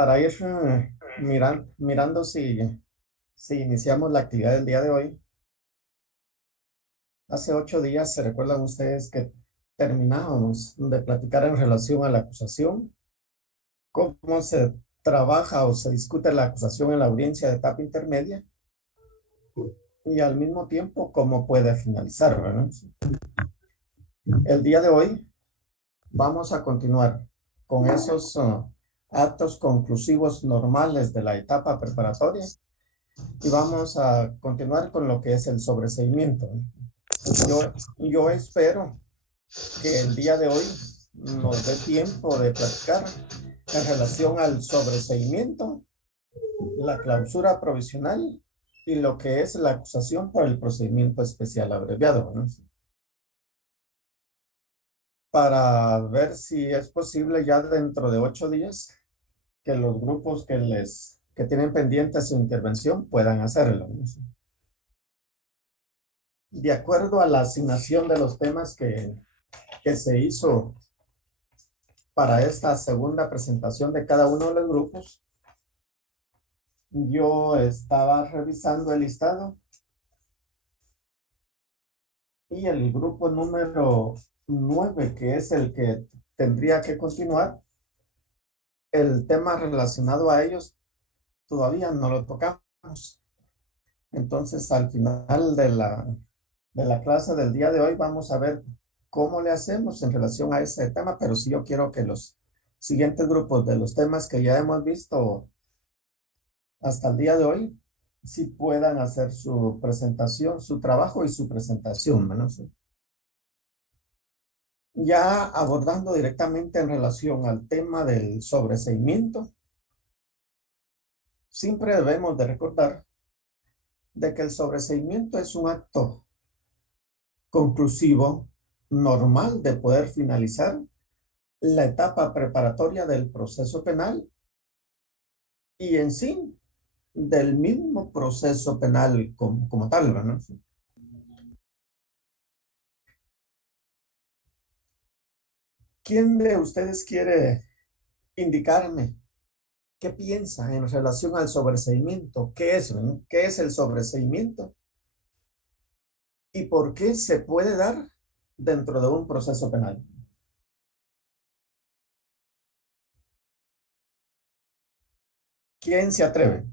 para ir mirando si iniciamos la actividad del día de hoy. Hace 8 días, ¿se recuerdan ustedes que terminábamos de platicar en relación a la acusación? ¿Cómo se trabaja o se discute la acusación en la audiencia de etapa intermedia? Y al mismo tiempo, ¿cómo puede finalizar, verdad? El día de hoy vamos a continuar con esos actos conclusivos normales de la etapa preparatoria y vamos a continuar con lo que es el sobreseimiento. Yo espero que el día de hoy nos dé tiempo de platicar en relación al sobreseimiento, la clausura provisional y lo que es la acusación por el procedimiento especial abreviado, ¿no? Para ver si es posible ya dentro de 8 días que los grupos que tienen pendiente su intervención puedan hacerlo, ¿no? De acuerdo a la asignación de los temas que se hizo para esta segunda presentación de cada uno de los grupos, yo estaba revisando el listado y el grupo número 9, que es el que tendría que continuar, el tema relacionado a ellos todavía no lo tocamos. Entonces, al final de la clase del día de hoy, vamos a ver cómo le hacemos en relación a ese tema, pero sí yo quiero que los siguientes grupos de los temas que ya hemos visto hasta el día de hoy, sí puedan hacer su presentación, su trabajo y su presentación, ¿no? Sí. Ya abordando directamente en relación al tema del sobreseimiento, siempre debemos de recordar de que el sobreseimiento es un acto conclusivo, normal de poder finalizar la etapa preparatoria del proceso penal y en sí del mismo proceso penal como tal, ¿no? ¿Quién de ustedes quiere indicarme qué piensa en relación al sobreseimiento? ¿Qué es, no? ¿Qué es el sobreseimiento? ¿Y por qué se puede dar dentro de un proceso penal? ¿Quién se atreve?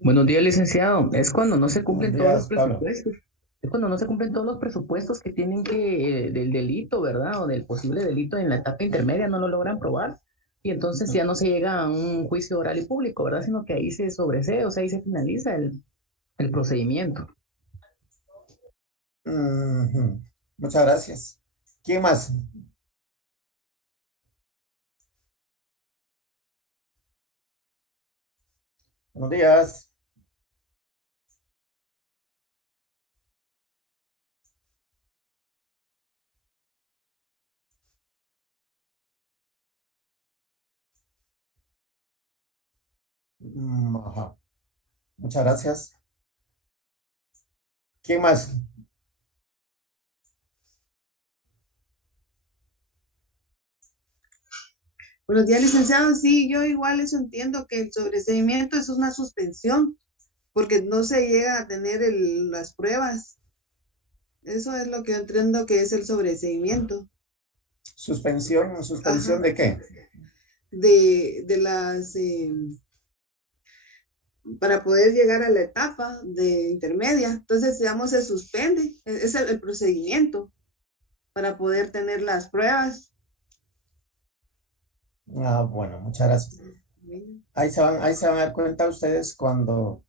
Buenos días, licenciado. Es cuando no se Buenos cumplen todos los días, Pablo. presupuestos. Es cuando no se cumplen todos los presupuestos que tienen del delito, ¿verdad? O del posible delito en la etapa intermedia, no lo logran probar. Y entonces ya no se llega a un juicio oral y público, ¿verdad? Sino que ahí se sobresee, o sea, ahí se finaliza el procedimiento. Ujú. Muchas gracias. ¿Quién más? Buenos días. Ajá. Muchas gracias. ¿Quién más? Buenos días, licenciado. Sí, yo igual eso entiendo que el sobreseimiento es una suspensión porque no se llega a tener las pruebas. Eso es lo que yo entiendo que es el sobreseimiento. ¿Suspensión Ajá, de qué? de las, para poder llegar a la etapa de intermedia. Entonces, digamos, se suspende, es el procedimiento para poder tener las pruebas. Ah, bueno, muchas gracias. Ahí se van a dar cuenta ustedes cuando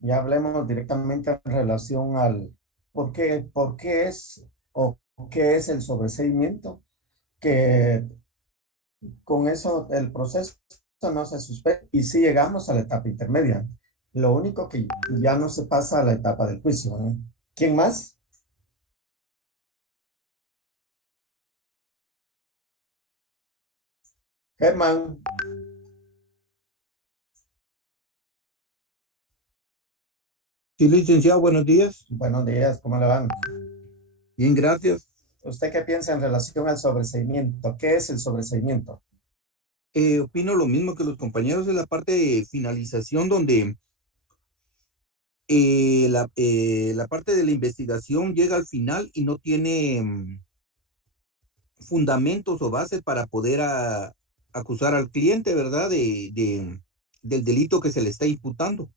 ya hablemos directamente en relación al por qué es o qué es el sobreseimiento, que con eso el proceso no se suspende y si llegamos a la etapa intermedia. Lo único que ya no se pasa a la etapa del juicio, ¿no? ¿Quién más? Germán, Sí, licenciado, buenos días. buenos días, ¿cómo le van? Bien, gracias. ¿Usted qué piensa en relación al sobreseimiento? ¿Qué es el sobreseimiento? Opino lo mismo que los compañeros de la parte de finalización, donde la parte de la investigación llega al final y no tiene fundamentos o bases para poder acusar al cliente, ¿verdad? Del delito que se le está imputando.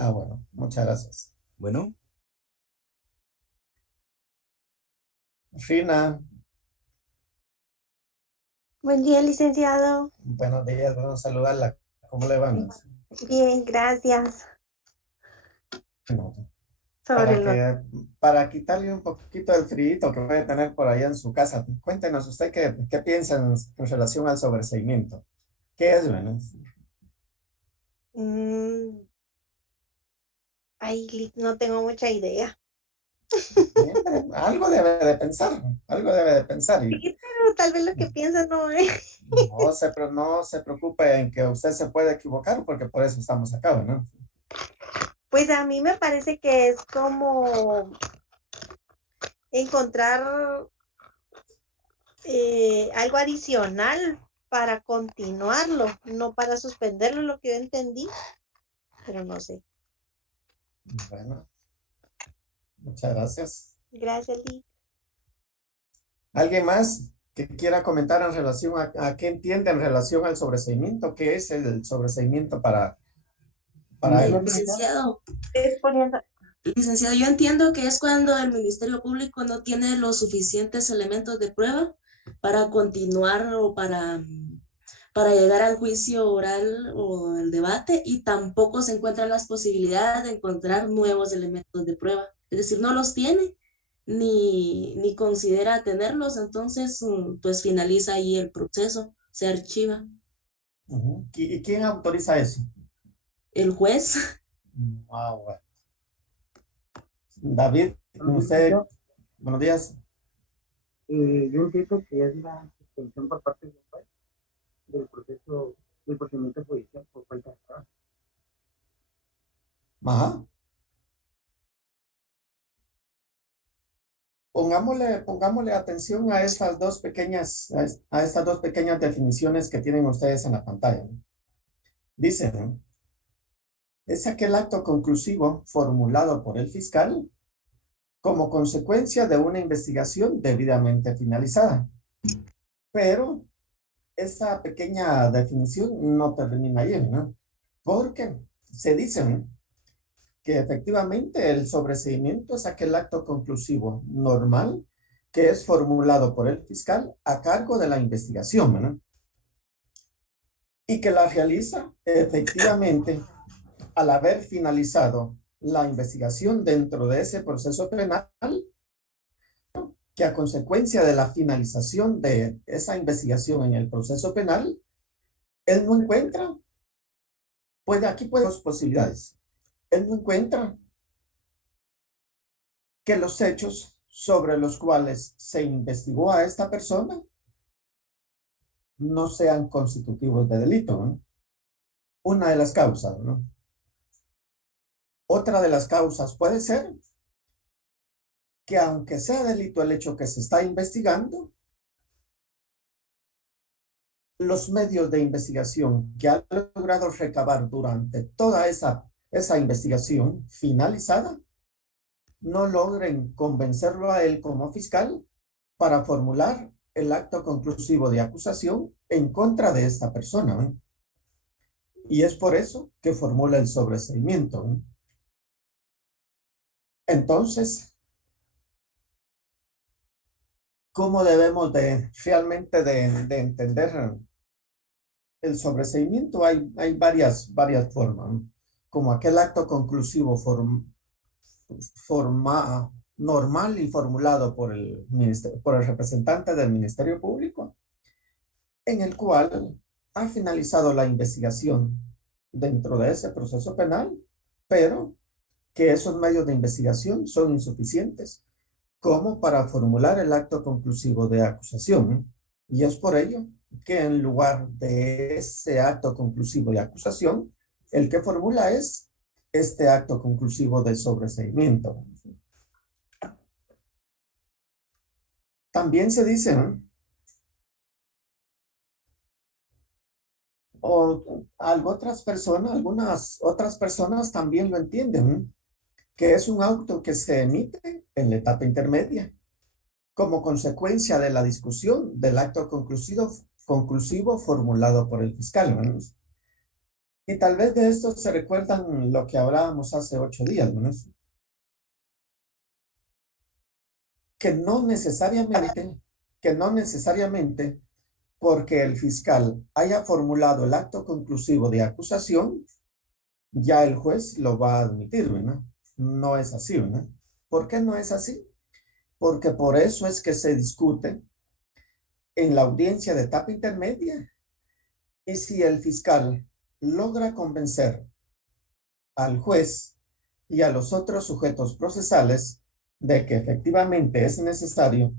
Ah, bueno, muchas gracias. Bueno, Rina, Buen día, licenciado. buenos días, bueno saludarla. ¿Cómo le van? Bien, gracias. Bueno, Sobre lo, para quitarle un poquito del frío que puede tener por allá en su casa, cuéntenos usted qué piensa en relación al sobreseimiento. ¿Qué es, bueno? mm, no tengo mucha idea. Siempre algo debe de pensar, algo debe de pensar. Y Sí, pero tal vez lo que pienso no es. no se preocupe en que usted se puede equivocar, porque por eso estamos acá, ¿no? Pues a mí me parece que es como encontrar algo adicional para continuarlo, no para suspenderlo, lo que yo entendí, pero no sé. Bueno, muchas gracias. Gracias, Lee. ¿Alguien más que quiera comentar en relación a qué entiende en relación al sobreseimiento? ¿Qué es el sobreseimiento para él? Licenciado, Es poniendo, licenciado, yo entiendo que es cuando el Ministerio Público no tiene los suficientes elementos de prueba para continuar o para llegar al juicio oral o el debate, y tampoco se encuentran las posibilidades de encontrar nuevos elementos de prueba. Es decir, no los tiene ni considera tenerlos, entonces pues finaliza ahí el proceso, se archiva. Ujú. ¿Y quién autoriza eso? El juez. Ah, bueno. David, usted, buenos días. Yo entiendo que es la suspensión por parte del juez del proceso, del procedimiento judicial por falta de pruebas. Ajá. Pongámosle atención a estas dos pequeñas, a estas dos pequeñas definiciones que tienen ustedes en la pantalla, ¿no? Dicen, ¿no? Es aquel acto conclusivo formulado por el fiscal como consecuencia de una investigación debidamente finalizada. Pero esta pequeña definición no termina ahí, ¿no? Porque se dice, ¿no?, que efectivamente el sobreseimiento es aquel acto conclusivo normal que es formulado por el fiscal a cargo de la investigación, ¿no?, y que la realiza efectivamente al haber finalizado la investigación dentro de ese proceso penal, que a consecuencia de la finalización de esa investigación en el proceso penal, él no encuentra, aquí puede dos posibilidades. Él no encuentra que los hechos sobre los cuales se investigó a esta persona no sean constitutivos de delito, ¿no? Una de las causas, ¿no? Otra de las causas puede ser que aunque sea delito el hecho que se está investigando, los medios de investigación que ha logrado recabar durante toda esa investigación finalizada no logren convencerlo a él como fiscal para formular el acto conclusivo de acusación en contra de esta persona, ¿no? Y es por eso que formula el sobreseimiento, ¿no? Entonces, ¿cómo debemos realmente de entender el sobreseimiento? Hay varias formas, ¿no? Como aquel acto conclusivo normal y formulado por por el representante del Ministerio Público, en el cual ha finalizado la investigación dentro de ese proceso penal, pero que esos medios de investigación son insuficientes como para formular el acto conclusivo de acusación, ¿no? Y es por ello que en lugar de ese acto conclusivo de acusación, el que formula es este acto conclusivo de sobreseimiento. También se dice, ¿no? O algunas otras personas también lo entienden, ¿no? Que es un auto que se emite en la etapa intermedia como consecuencia de la discusión del acto conclusivo formulado por el fiscal, ¿no? Y tal vez de esto se recuerdan lo que hablábamos hace 8 días, ¿no? Que no necesariamente porque el fiscal haya formulado el acto conclusivo de acusación, ya el juez lo va a admitir, ¿no? No es así, ¿no? ¿Por qué no es así? Porque por eso es que se discute en la audiencia de etapa intermedia. Y si el fiscal logra convencer al juez y a los otros sujetos procesales de que efectivamente es necesario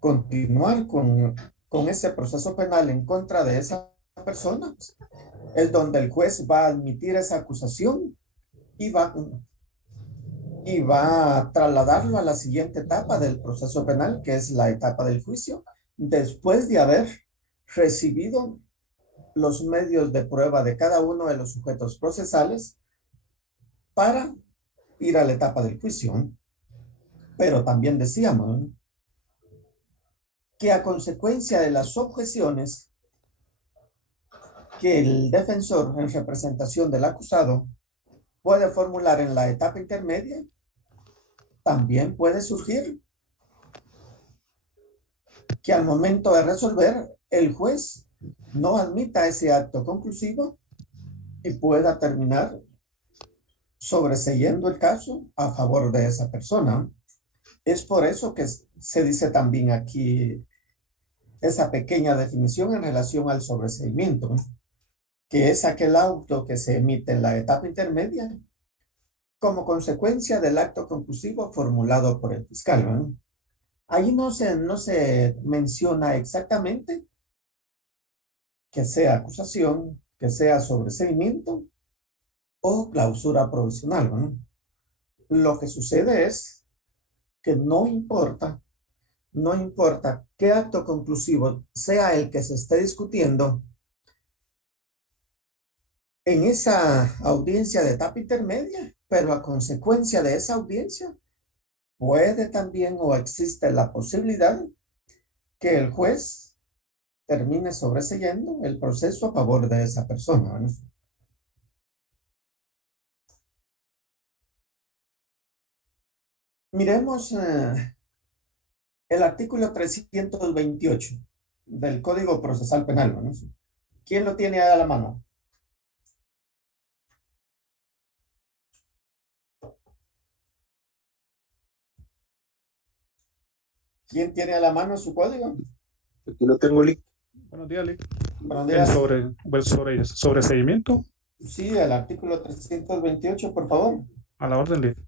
continuar con ese proceso penal en contra de esa persona, es donde el juez va a admitir esa acusación y va a trasladarlo a la siguiente etapa del proceso penal, que es la etapa del juicio, después de haber recibido los medios de prueba de cada uno de los sujetos procesales para ir a la etapa del juicio. Pero también decíamos que a consecuencia de las objeciones que el defensor en representación del acusado puede formular en la etapa intermedia, también puede surgir que al momento de resolver el juez no admita ese acto conclusivo y pueda terminar sobreseyendo el caso a favor de esa persona. Es por eso que se dice también aquí esa pequeña definición en relación al sobreseimiento, ¿no? Que es aquel auto que se emite en la etapa intermedia como consecuencia del acto conclusivo formulado por el fiscal, ¿no? Ahí no se menciona exactamente que sea acusación, que sea sobreseimiento o clausura provisional, ¿no? Lo que sucede es que no importa qué acto conclusivo sea el que se esté discutiendo en esa audiencia de etapa intermedia, pero a consecuencia de esa audiencia puede también o existe la posibilidad que el juez termine sobreseyendo el proceso a favor de esa persona, ¿no? Miremos el artículo 328 del Código Procesal Penal, ¿no? ¿Quién lo tiene ahí a la mano? ¿Quién tiene a la mano su código? Aquí lo tengo, Lick. Buenos días, Lick. Buenos días. Sobre seguimiento. Sí, el artículo 328, por favor. A la orden, Lick.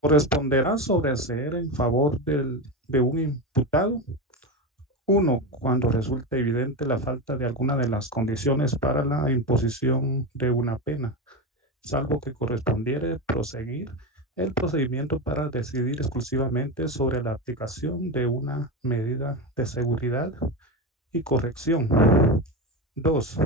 Corresponderá sobreseer en favor de un imputado. 1. Cuando resulte evidente la falta de alguna de las condiciones para la imposición de una pena, salvo que correspondiere proseguir el procedimiento para decidir exclusivamente sobre la aplicación de una medida de seguridad y corrección. 2.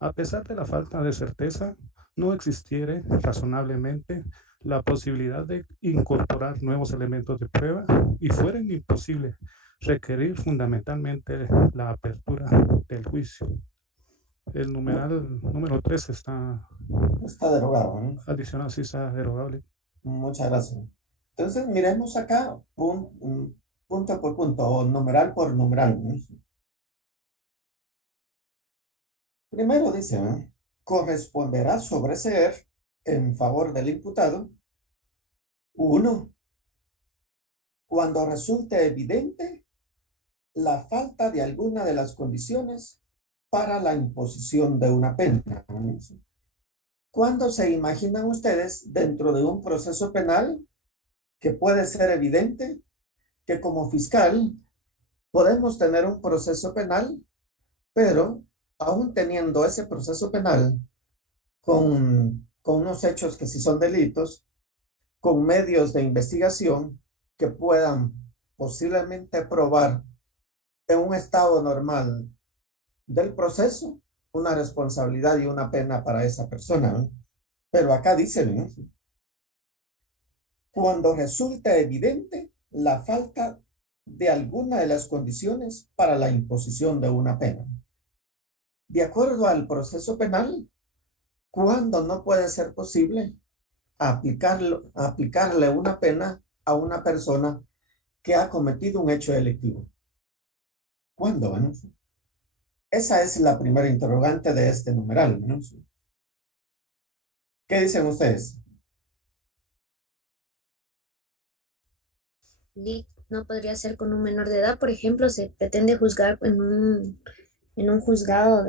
A pesar de la falta de certeza, no existiere razonablemente la posibilidad de incorporar nuevos elementos de prueba y fueren imposible requerir fundamentalmente la apertura del juicio. El numeral número 3 está derogado, ¿no? Adicional, sí está derogable. Muchas gracias. Entonces, miremos acá punto por punto o numeral por numeral, ¿no? Primero dice, ¿no? Corresponderá sobreseer en favor del imputado. 1. Cuando resulte evidente la falta de alguna de las condiciones para la imposición de una pena. ¿Cuándo se imaginan ustedes dentro de un proceso penal que puede ser evidente que como fiscal Podemos tener un proceso penal, pero aún teniendo ese proceso penal con unos hechos que sí son delitos, con medios de investigación que puedan posiblemente probar en un estado normal del proceso una responsabilidad y una pena para esa persona, ¿no? Pero acá dice, ¿no? Cuando resulta evidente la falta de alguna de las condiciones para la imposición de una pena. De acuerdo al proceso penal, ¿cuándo no puede ser posible aplicarle una pena a una persona que ha cometido un hecho delictivo? ¿Cuándo? ¿No? Esa es la primera interrogante de este numeral, ¿no? ¿Qué dicen ustedes? No podría ser con un menor de edad, por ejemplo, se pretende juzgar en un juzgado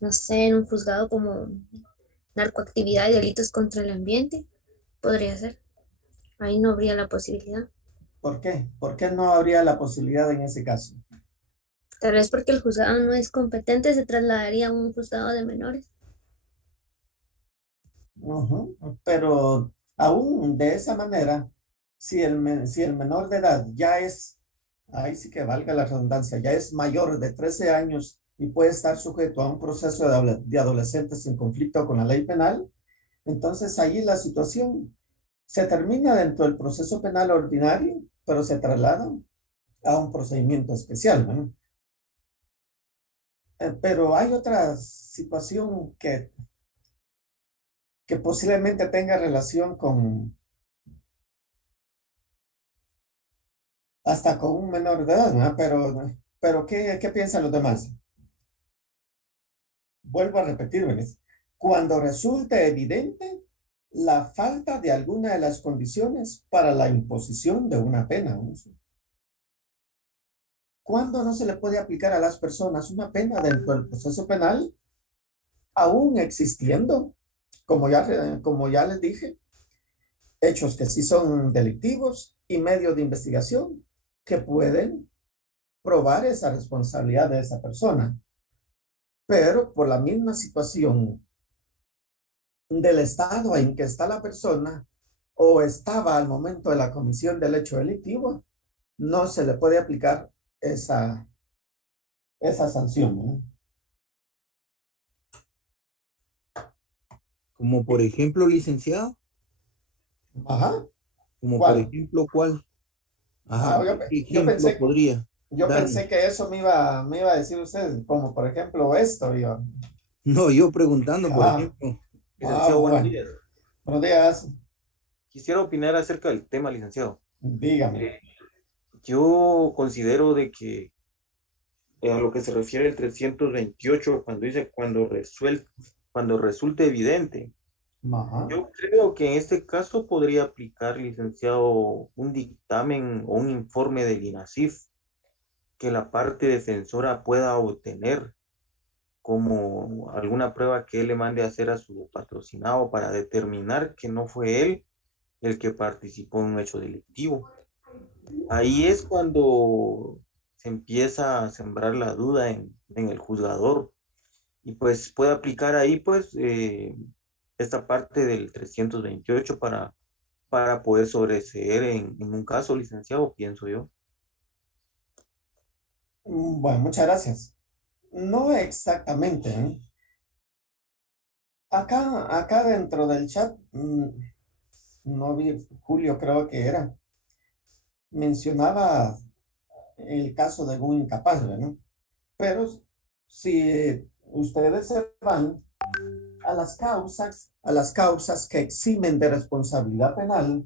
no sé, en un juzgado como narcoactividad y delitos contra el ambiente, podría ser. Ahí no habría la posibilidad. ¿Por qué? ¿Por qué no habría la posibilidad en ese caso? Tal vez porque el juzgado no es competente, se trasladaría a un juzgado de menores. Pero aún de esa manera, si el menor de edad ya es, ahí sí que valga la redundancia, ya es mayor de 13 años y puede estar sujeto a un proceso de adolescentes en conflicto con la ley penal, entonces ahí la situación se termina dentro del proceso penal ordinario, pero se traslada a un procedimiento especial, ¿no? Pero hay otra situación que posiblemente tenga relación con hasta con un menor de edad, ¿no? Pero ¿qué piensan los demás? Vuelvo a repetir, ¿ves? Cuando resulte evidente la falta de alguna de las condiciones para la imposición de una pena, ¿no? ¿Cuándo no se le puede aplicar a las personas una pena dentro del proceso penal? Aún existiendo, como ya les dije, hechos que sí son delictivos y medios de investigación que pueden probar esa responsabilidad de esa persona. Pero por la misma situación del estado en que está la persona o estaba al momento de la comisión del hecho delictivo, no se le puede aplicar esa sanción, ¿no? Como por ejemplo, licenciado, Ajá. como por ¿Cuál? ejemplo, ¿cuál? Ajá, Ah, ¿qué yo ejemplo podría pensé darnos? que eso me iba a decir usted, como por ejemplo esto, iba. No, yo preguntando, por Ah, ejemplo. Licenciado, buenos bueno. días. Buenos días. Quisiera opinar acerca del tema, licenciado. Dígame. Yo considero de que a lo que se refiere el 328, cuando dice cuando resulte evidente, Ajá. yo creo que en este caso podría aplicar, licenciado, un dictamen o un informe del INASIF que la parte defensora pueda obtener como alguna prueba que él le mande a hacer a su patrocinado para determinar que no fue él el que participó en un hecho delictivo. Ahí es cuando se empieza a sembrar la duda en el juzgador y pues puede aplicar ahí pues esta parte del 328 para poder sobreseer en un caso, licenciado, pienso yo. Bueno, muchas gracias. No exactamente, ¿eh? Acá dentro del chat, no vi, Julio creo que era, mencionaba el caso de un incapaz, ¿no? Pero si ustedes se van a las causas que eximen de responsabilidad penal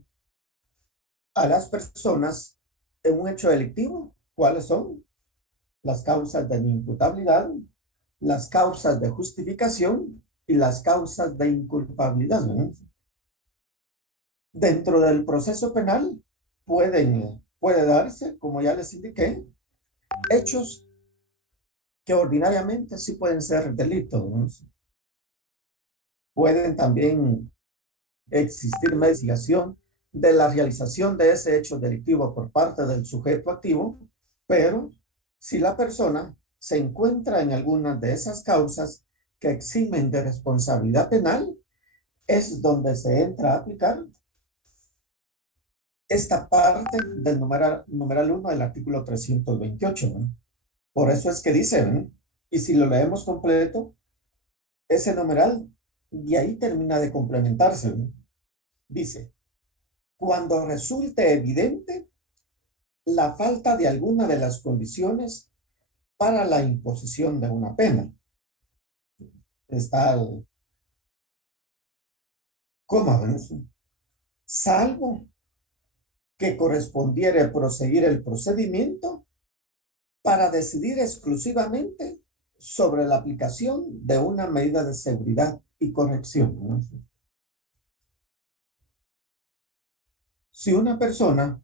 a las personas en un hecho delictivo, ¿cuáles son? Las causas de inimputabilidad, las causas de justificación y las causas de inculpabilidad, ¿no? Dentro del proceso penal puede darse, como ya les indiqué, hechos que ordinariamente sí pueden ser delitos, ¿no? Pueden también existir mediación de la realización de ese hecho delictivo por parte del sujeto activo Pero si la persona se encuentra en alguna de esas causas que eximen de responsabilidad penal, es donde se entra a aplicar esta parte del numeral 1 del artículo 328, ¿no? Por eso es que dice, ¿no? Y si lo leemos completo, ese numeral y ahí termina de complementarse, ¿no? Dice, cuando resulte evidente la falta de alguna de las condiciones para la imposición de una pena. Está el coma, ¿no? Salvo que correspondiere proseguir el procedimiento para decidir exclusivamente sobre la aplicación de una medida de seguridad y corrección, ¿no? Si una persona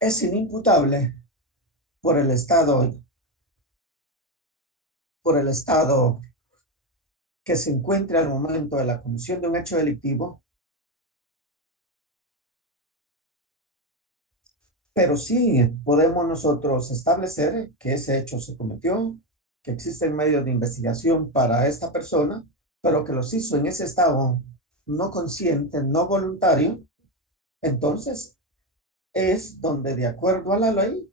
es inimputable por el estado que se encuentre al momento de la comisión de un hecho delictivo, pero sí podemos nosotros establecer que ese hecho se cometió, que existen medios de investigación para esta persona, pero que los hizo en ese estado no consciente, no voluntario. Entonces es donde, de acuerdo a la ley,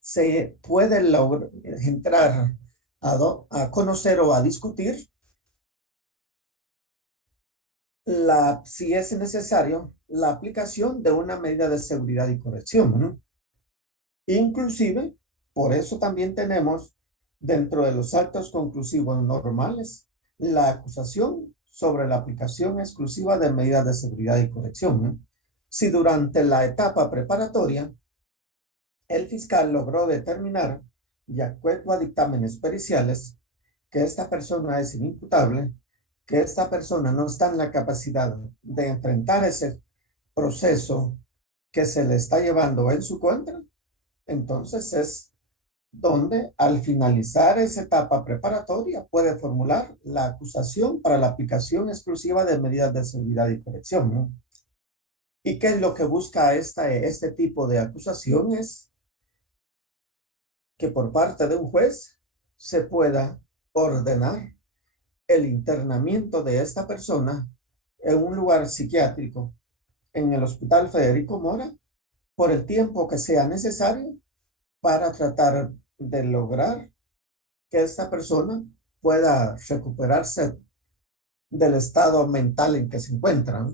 se puede entrar a conocer o a discutir si es necesario la aplicación de una medida de seguridad y corrección, ¿no? Inclusive, por eso también tenemos dentro de los actos conclusivos normales la acusación sobre la aplicación exclusiva de medidas de seguridad y corrección, ¿no? Si durante la etapa preparatoria el fiscal logró determinar, de acuerdo a dictámenes periciales, que esta persona es inimputable, que esta persona no está en la capacidad de enfrentar ese proceso que se le está llevando en su contra, entonces es donde al finalizar esa etapa preparatoria puede formular la acusación para la aplicación exclusiva de medidas de seguridad y corrección, ¿no? ¿Y qué es lo que busca este tipo de acusación? Es que por parte de un juez se pueda ordenar el internamiento de esta persona en un lugar psiquiátrico en el Hospital Federico Mora por el tiempo que sea necesario para tratar de lograr que esta persona pueda recuperarse del estado mental en que se encuentra.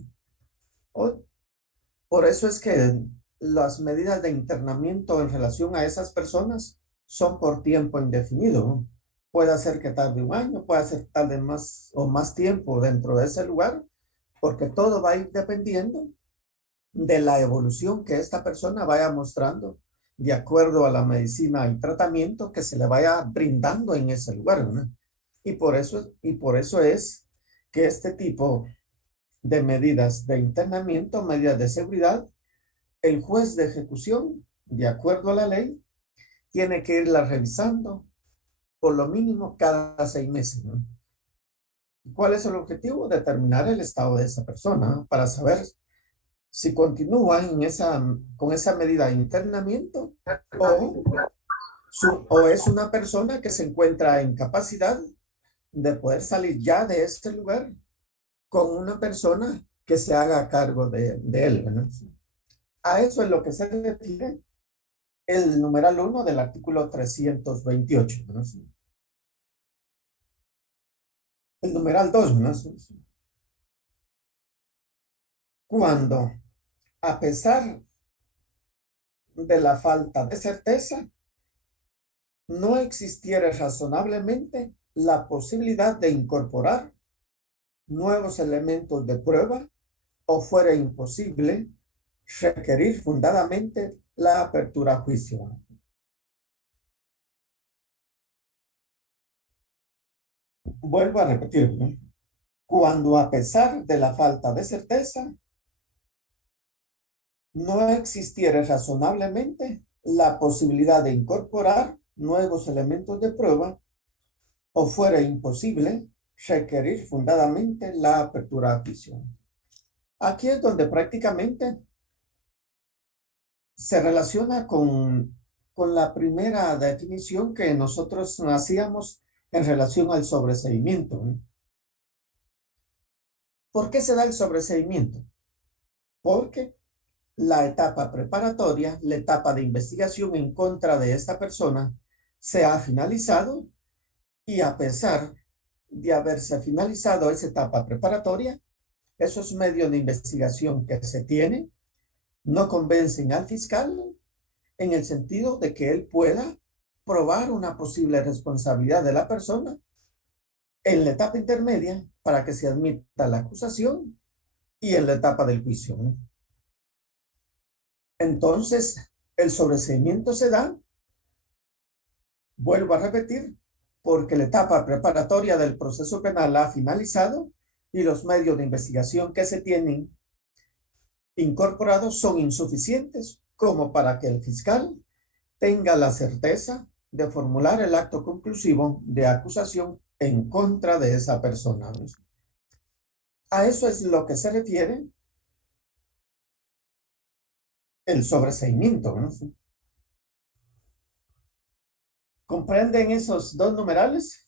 Por eso es que las medidas de internamiento en relación a esas personas son por tiempo indefinido, ¿no? Puede ser que tarde un año, puede ser que tarde más o más tiempo dentro de ese lugar, porque todo va a ir dependiendo de la evolución que esta persona vaya mostrando de acuerdo a la medicina y tratamiento que se le vaya brindando en ese lugar, ¿no? Y por eso es que este tipo de medidas de internamiento, medidas de seguridad, el juez de ejecución, de acuerdo a la ley, tiene que irla revisando por lo mínimo cada 6 meses, ¿no? ¿Cuál es el objetivo? Determinar el estado de esa persona, ¿no? Para saber si continúa con esa medida de internamiento o es una persona que se encuentra en capacidad de poder salir ya de este lugar con una persona que se haga cargo de él, ¿no? A eso es lo que se refiere el numeral 1 del artículo 328, ¿no? El numeral 2, ¿no? Cuando, a pesar de la falta de certeza, no existiera razonablemente la posibilidad de incorporar nuevos elementos de prueba o fuera imposible requerir fundadamente la apertura a juicio. Vuelvo a repetir, ¿no? Cuando a pesar de la falta de certeza, no existiera razonablemente la posibilidad de incorporar nuevos elementos de prueba o fuera imposible requerir fundadamente la apertura a juicio. Aquí es donde prácticamente se relaciona con la primera definición que nosotros hacíamos en relación al sobreseimiento, ¿no? ¿Por qué se da el sobreseimiento? Porque la etapa preparatoria, la etapa de investigación en contra de esta persona, se ha finalizado y a pesar de haberse finalizado esa etapa preparatoria, esos medios de investigación que se tienen no convencen al fiscal en el sentido de que él pueda probar una posible responsabilidad de la persona en la etapa intermedia para que se admita la acusación y en la etapa del juicio, ¿no? Entonces, el sobreseimiento se da, vuelvo a repetir, porque la etapa preparatoria del proceso penal ha finalizado y los medios de investigación que se tienen incorporados son insuficientes como para que el fiscal tenga la certeza de formular el acto conclusivo de acusación en contra de esa persona. A eso es lo que se refiere el sobreseimiento, ¿no? ¿Comprenden esos dos numerales?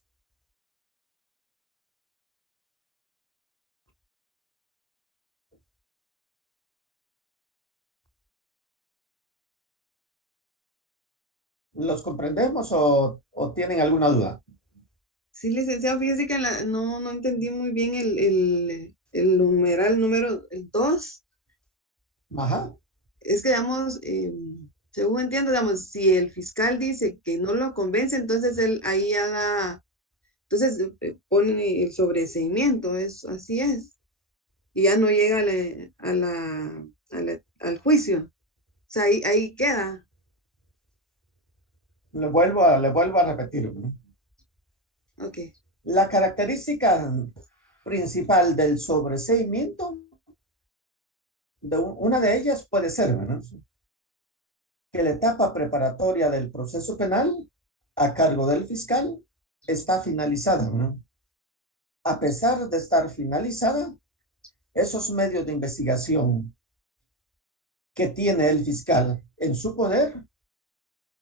¿Los comprendemos o tienen alguna duda? Sí, licenciado, fíjese que no entendí muy bien el numeral número 2. Ajá. Es que, digamos, según entiendo, digamos, si el fiscal dice que no lo convence, entonces él ahí haga, entonces pone el sobreseimiento, así es. Y ya no llega al juicio. O sea, ahí queda. Le vuelvo a repetir, ¿no? Ok. La característica principal del sobreseimiento, una de ellas puede ser, ¿no?, que la etapa preparatoria del proceso penal a cargo del fiscal está finalizada, ¿no? A pesar de estar finalizada, esos medios de investigación que tiene el fiscal en su poder,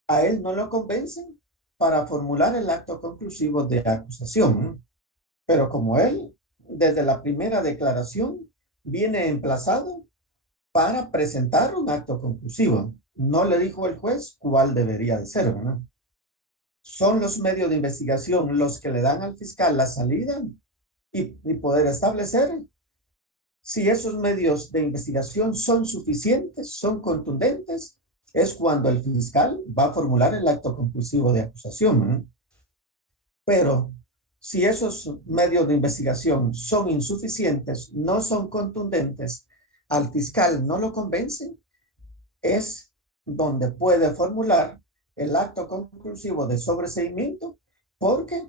a él no lo convencen para formular el acto conclusivo de acusación, ¿no? Pero como él, desde la primera declaración, viene emplazado para presentar un acto conclusivo. No le dijo el juez cuál debería de ser, ¿no? Son los medios de investigación los que le dan al fiscal la salida y poder establecer si esos medios de investigación son suficientes, son contundentes, es cuando el fiscal va a formular el acto conclusivo de acusación, ¿no? Pero si esos medios de investigación son insuficientes, no son contundentes, al fiscal no lo convencen, es donde puede formular el acto conclusivo de sobreseimiento porque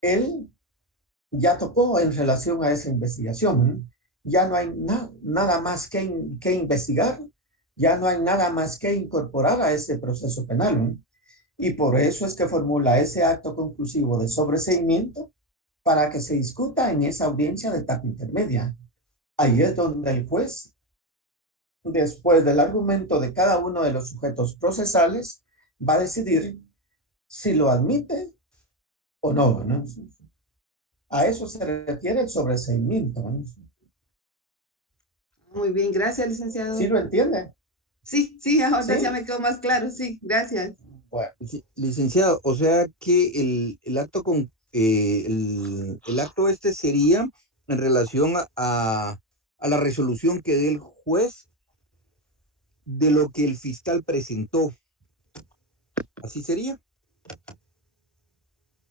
él ya topó en relación a esa investigación, ¿no? Ya no hay nada más que investigar, ya no hay nada más que incorporar a ese proceso penal, ¿no? Y por eso es que formula ese acto conclusivo de sobreseimiento para que se discuta en esa audiencia de etapa intermedia. Ahí es donde el juez, después del argumento de cada uno de los sujetos procesales, va a decidir si lo admite o no, ¿no? A eso se refiere el sobreseimiento, ¿no? Muy bien, gracias, licenciado. ¿Sí lo entiende? Sí, ahora ¿Sí? ya me quedó más claro, sí, gracias. Bueno, Sí, licenciado, o sea que el acto el acto este sería en relación a la resolución que dé el juez de lo que el fiscal presentó. ¿Así sería?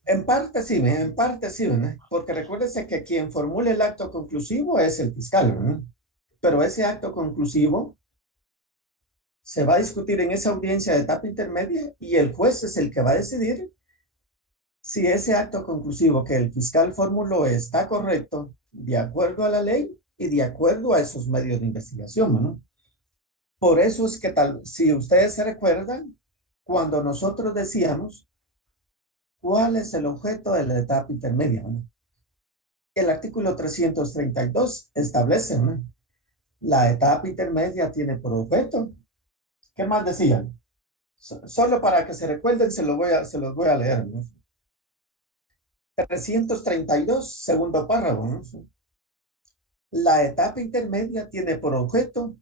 en parte sí, ¿no? Porque recuérdese que quien formule el acto conclusivo es el fiscal, ¿no? Pero ese acto conclusivo se va a discutir en esa audiencia de etapa intermedia y el juez es el que va a decidir si ese acto conclusivo que el fiscal formuló está correcto de acuerdo a la ley y de acuerdo a esos medios de investigación, ¿no? Por eso es que si ustedes se recuerdan, cuando nosotros decíamos cuál es el objeto de la etapa intermedia, ¿no? El artículo 332 establece, ¿no? La etapa intermedia tiene por objeto ¿Qué más decía? Solo para que se recuerden, se los voy a leer, ¿no? 332, segundo párrafo, ¿no? La etapa intermedia tiene por objeto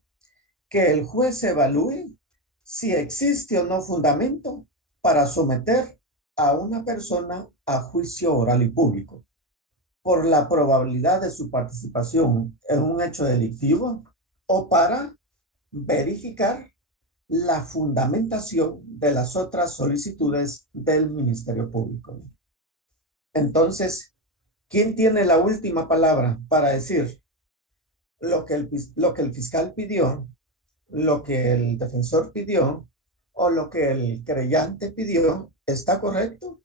que el juez evalúe si existe o no fundamento para someter a una persona a juicio oral y público por la probabilidad de su participación en un hecho delictivo o para verificar la fundamentación de las otras solicitudes del Ministerio Público. Entonces, ¿quién tiene la última palabra para decir lo que el fiscal pidió, lo que el defensor pidió o lo que el creyente pidió? ¿Está correcto?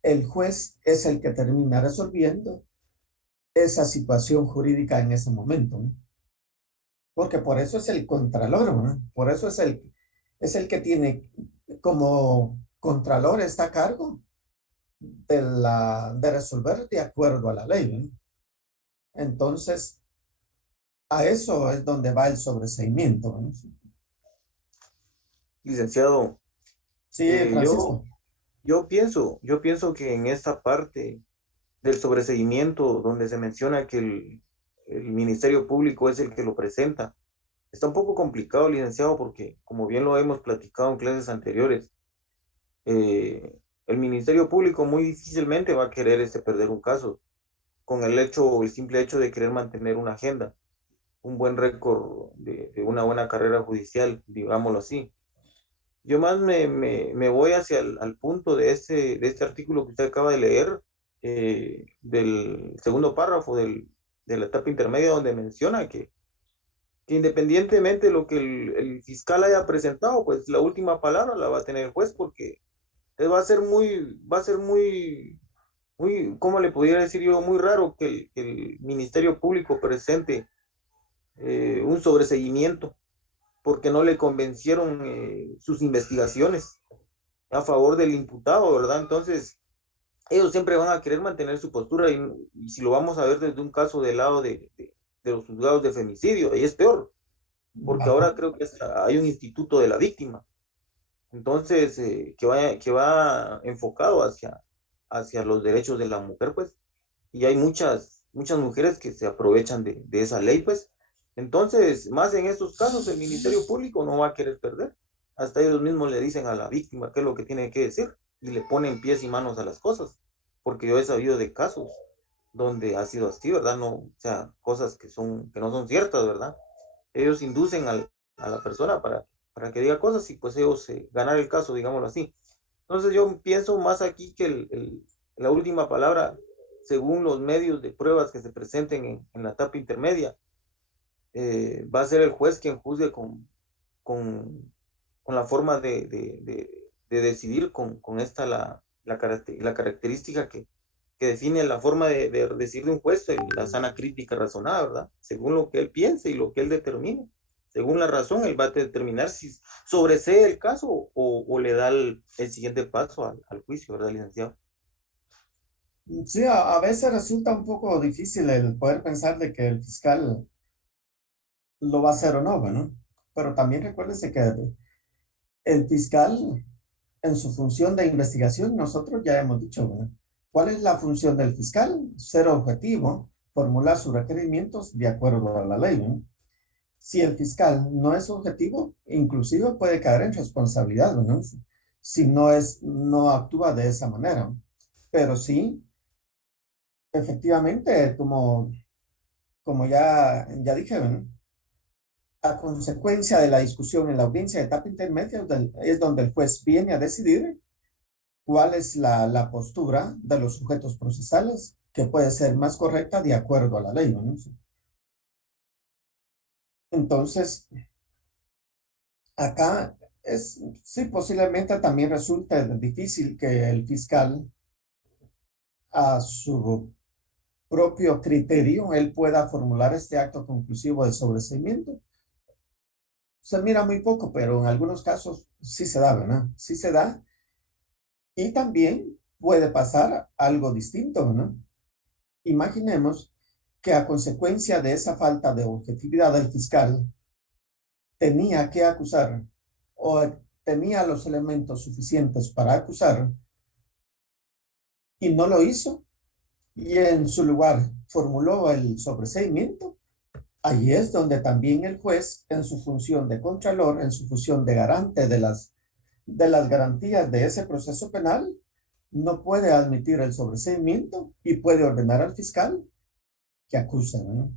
El juez es el que termina resolviendo esa situación jurídica en ese momento, ¿no? Porque por eso es el contralor, ¿no? Por eso es el que tiene como contralor, está a cargo de resolver de acuerdo a la ley, ¿no? Entonces, a eso es donde va el sobreseimiento, ¿no? Licenciado, Sí, Francisco. yo pienso que en esta parte del sobreseimiento, donde se menciona que el Ministerio Público es el que lo presenta, está un poco complicado, licenciado, porque como bien lo hemos platicado en clases anteriores, el Ministerio Público muy difícilmente va a querer perder un caso con el simple hecho de querer mantener una agenda, un buen récord de una buena carrera judicial, digámoslo así. Yo más me voy hacia al punto de este artículo que usted acaba de leer, del segundo párrafo de la etapa intermedia, donde menciona que independientemente de lo que el fiscal haya presentado, pues la última palabra la va a tener el juez, porque va a ser muy, ¿cómo le pudiera decir yo? Muy raro que el Ministerio Público presente un sobreseguimiento porque no le convencieron sus investigaciones a favor del imputado, ¿verdad? Entonces, ellos siempre van a querer mantener su postura y si lo vamos a ver desde un caso del lado de los juzgados de femicidio, ahí es peor, porque ahora creo que hay un instituto de la víctima, entonces, que va enfocado hacia los derechos de la mujer, pues, y hay muchas mujeres que se aprovechan de esa ley, pues. Entonces, más en estos casos, el Ministerio Público no va a querer perder. Hasta ellos mismos le dicen a la víctima qué es lo que tiene que decir y le ponen pies y manos a las cosas, porque yo he sabido de casos donde ha sido así, ¿verdad? No, o sea, cosas que no son ciertas, ¿verdad? Ellos inducen a la persona para que diga cosas y pues ellos ganar el caso, digámoslo así. Entonces yo pienso más aquí que la última palabra, según los medios de pruebas que se presenten en la etapa intermedia, va a ser el juez quien juzgue con la forma de decidir con esta la característica que define la forma de decidir de un juez, la sana crítica razonada, ¿verdad? Según lo que él piense y lo que él determine. Según la razón, él va a determinar si sobresee el caso o le da el siguiente paso al juicio, ¿verdad, licenciado? Sí, a veces resulta un poco difícil el poder pensar de que el fiscal lo va a hacer o no, ¿no? Pero también recuérdese que el fiscal, en su función de investigación, nosotros ya hemos dicho, ¿no? ¿Cuál es la función del fiscal? Ser objetivo, formular sus requerimientos de acuerdo a la ley, ¿no? Si el fiscal no es objetivo, inclusive puede caer en responsabilidad, ¿no? Si no actúa de esa manera. Pero sí, efectivamente, como ya dije, ¿no? A consecuencia de la discusión en la audiencia de etapa intermedia es donde el juez viene a decidir cuál es la postura de los sujetos procesales que puede ser más correcta de acuerdo a la ley, ¿no? Entonces, acá sí, posiblemente también resulta difícil que el fiscal a su propio criterio, él pueda formular este acto conclusivo de sobreseimiento. Se mira muy poco, pero en algunos casos sí se da, ¿verdad? Sí se da. Y también puede pasar algo distinto, ¿no? Imaginemos que a consecuencia de esa falta de objetividad del fiscal tenía que acusar o tenía los elementos suficientes para acusar y no lo hizo, y en su lugar formuló el sobreseimiento, ahí es donde también el juez, en su función de contralor, en su función de garante de las garantías de ese proceso penal, no puede admitir el sobreseimiento y puede ordenar al fiscal que acuse, ¿no?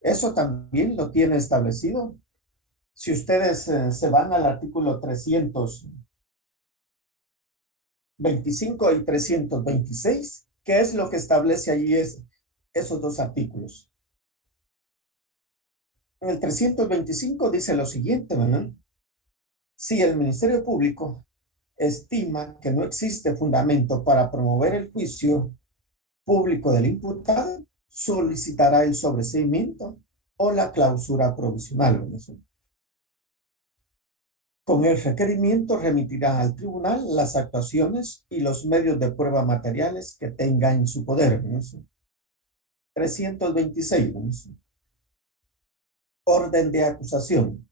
Eso también lo tiene establecido. Si ustedes se van al artículo 325 y 326, ¿qué es lo que establece allí esos dos artículos? En el 325 dice lo siguiente, ¿verdad? Si el Ministerio Público estima que no existe fundamento para promover el juicio público del imputado, solicitará el sobreseimiento o la clausura provisional, ¿no? Con el requerimiento remitirá al tribunal las actuaciones y los medios de prueba materiales que tenga en su poder, ¿no? 326, ¿no? Orden de acusación.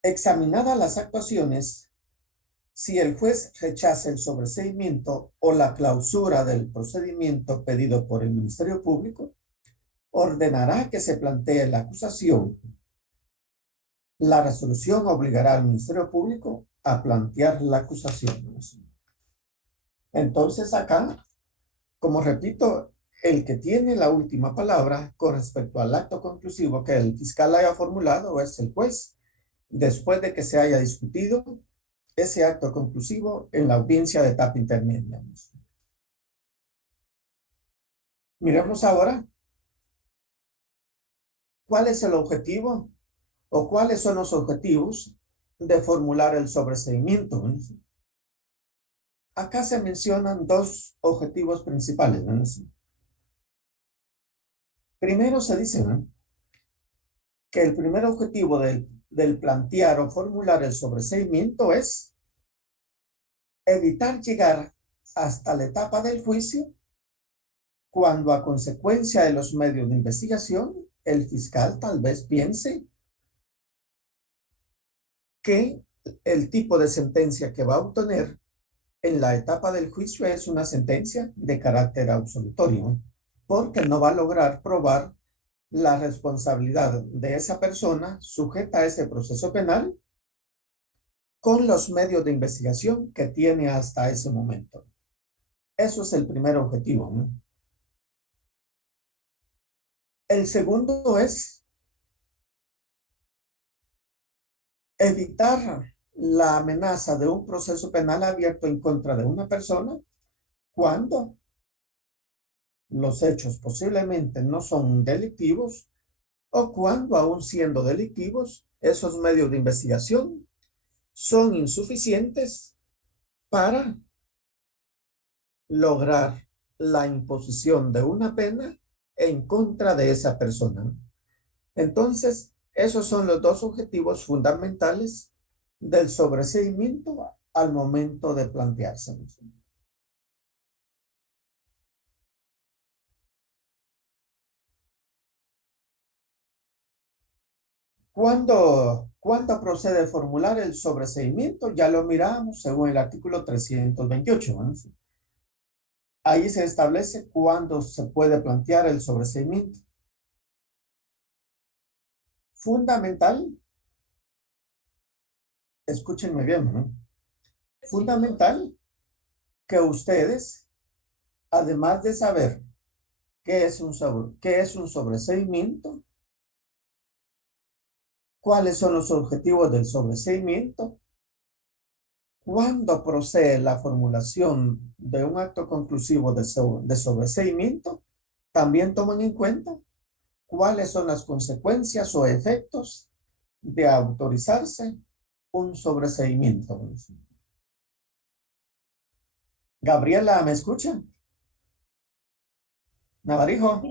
Examinadas las actuaciones, si el juez rechaza el sobreseimiento o la clausura del procedimiento pedido por el Ministerio Público, ordenará que se plantee la acusación. La resolución obligará al Ministerio Público a plantear la acusación. Entonces acá, como repito, el que tiene la última palabra con respecto al acto conclusivo que el fiscal haya formulado es el juez, después de que se haya discutido ese acto conclusivo en la audiencia de etapa intermedia. Miremos ahora cuál es el objetivo o cuáles son los objetivos de formular el sobreseimiento. Acá se mencionan dos objetivos principales. Primero se dice que el primer objetivo del plantear o formular el sobreseimiento es evitar llegar hasta la etapa del juicio cuando a consecuencia de los medios de investigación el fiscal tal vez piense que el tipo de sentencia que va a obtener en la etapa del juicio es una sentencia de carácter absolutorio, porque no va a lograr probar la responsabilidad de esa persona sujeta a ese proceso penal con los medios de investigación que tiene hasta ese momento. Eso es el primer objetivo, ¿no? El segundo es evitar la amenaza de un proceso penal abierto en contra de una persona cuando los hechos posiblemente no son delictivos o cuando, aun siendo delictivos, esos medios de investigación son insuficientes para lograr la imposición de una pena en contra de esa persona. Entonces, esos son los dos objetivos fundamentales del sobreseimiento al momento de plantearse. ¿Cuándo procede a formular el sobreseimiento? Ya lo miramos según el artículo 328. ¿No? Ahí se establece cuándo se puede plantear el sobreseimiento. Fundamental, escúchenme bien, ¿no? Fundamental que ustedes, además de saber qué es un sobreseimiento, cuáles son los objetivos del sobreseimiento, cuándo procede la formulación de un acto conclusivo de sobreseimiento, también tomen en cuenta cuáles son las consecuencias o efectos de autorizarse un sobreseimiento. Gabriela, ¿me escucha? Navarijo.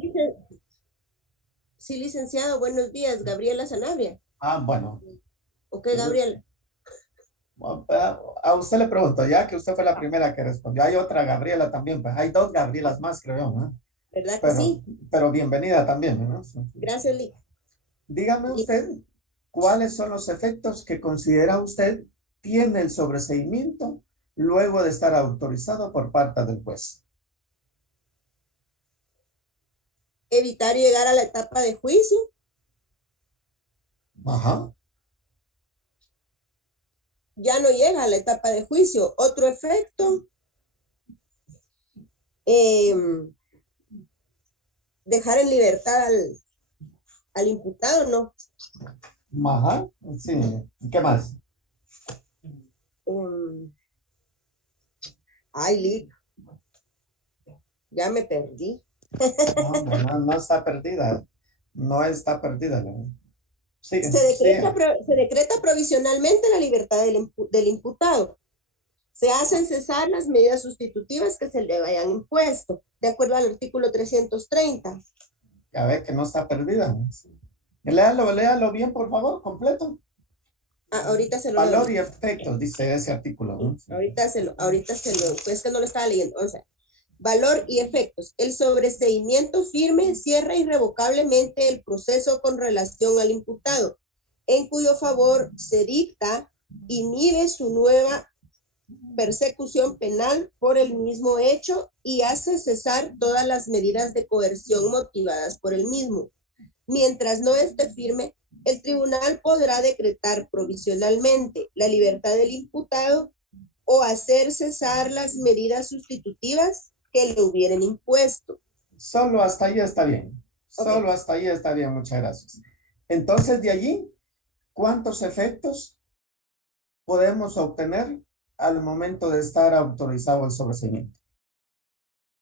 Sí, licenciado, buenos días, Gabriela Sanabria. Ah, bueno. Ok, Gabriela. A usted le pregunto, ya que usted fue la primera que respondió. Hay otra Gabriela también, pues hay dos Gabrielas más, creo, ¿no? ¿Verdad que sí? Pero bienvenida también, ¿no? Gracias, Lee. Dígame usted, ¿Cuáles son los efectos que considera usted tiene el sobreseimiento luego de estar autorizado por parte del juez? Evitar llegar a la etapa de juicio. Ajá. Ya no llega a la etapa de juicio. Otro efecto, dejar en libertad al imputado, ¿no? Ajá, sí. ¿Qué más? Ay, Lick, ya me perdí. No está perdida. No está perdida. Sí, Se decreta provisionalmente la libertad del imputado. Se hacen cesar las medidas sustitutivas que se le hayan impuesto, de acuerdo al artículo 330. Ya ve que no está perdida. Léalo bien, por favor, completo. Ahorita se lo Valor leo. y efectos, dice ese artículo, ¿no? Ahorita se lo, pues que no lo estaba leyendo. O sea, valor y efectos. El sobreseimiento firme cierra irrevocablemente el proceso con relación al imputado, en cuyo favor se dicta, inhibe su nueva persecución penal por el mismo hecho y hace cesar todas las medidas de coerción motivadas por el mismo. Mientras no esté firme, el tribunal podrá decretar provisionalmente la libertad del imputado o hacer cesar las medidas sustitutivas que le hubieran impuesto. Solo hasta ahí está bien. Solo hasta ahí está bien, muchas gracias. Entonces, de allí, ¿cuántos efectos podemos obtener al momento de estar autorizado el sobreseimiento?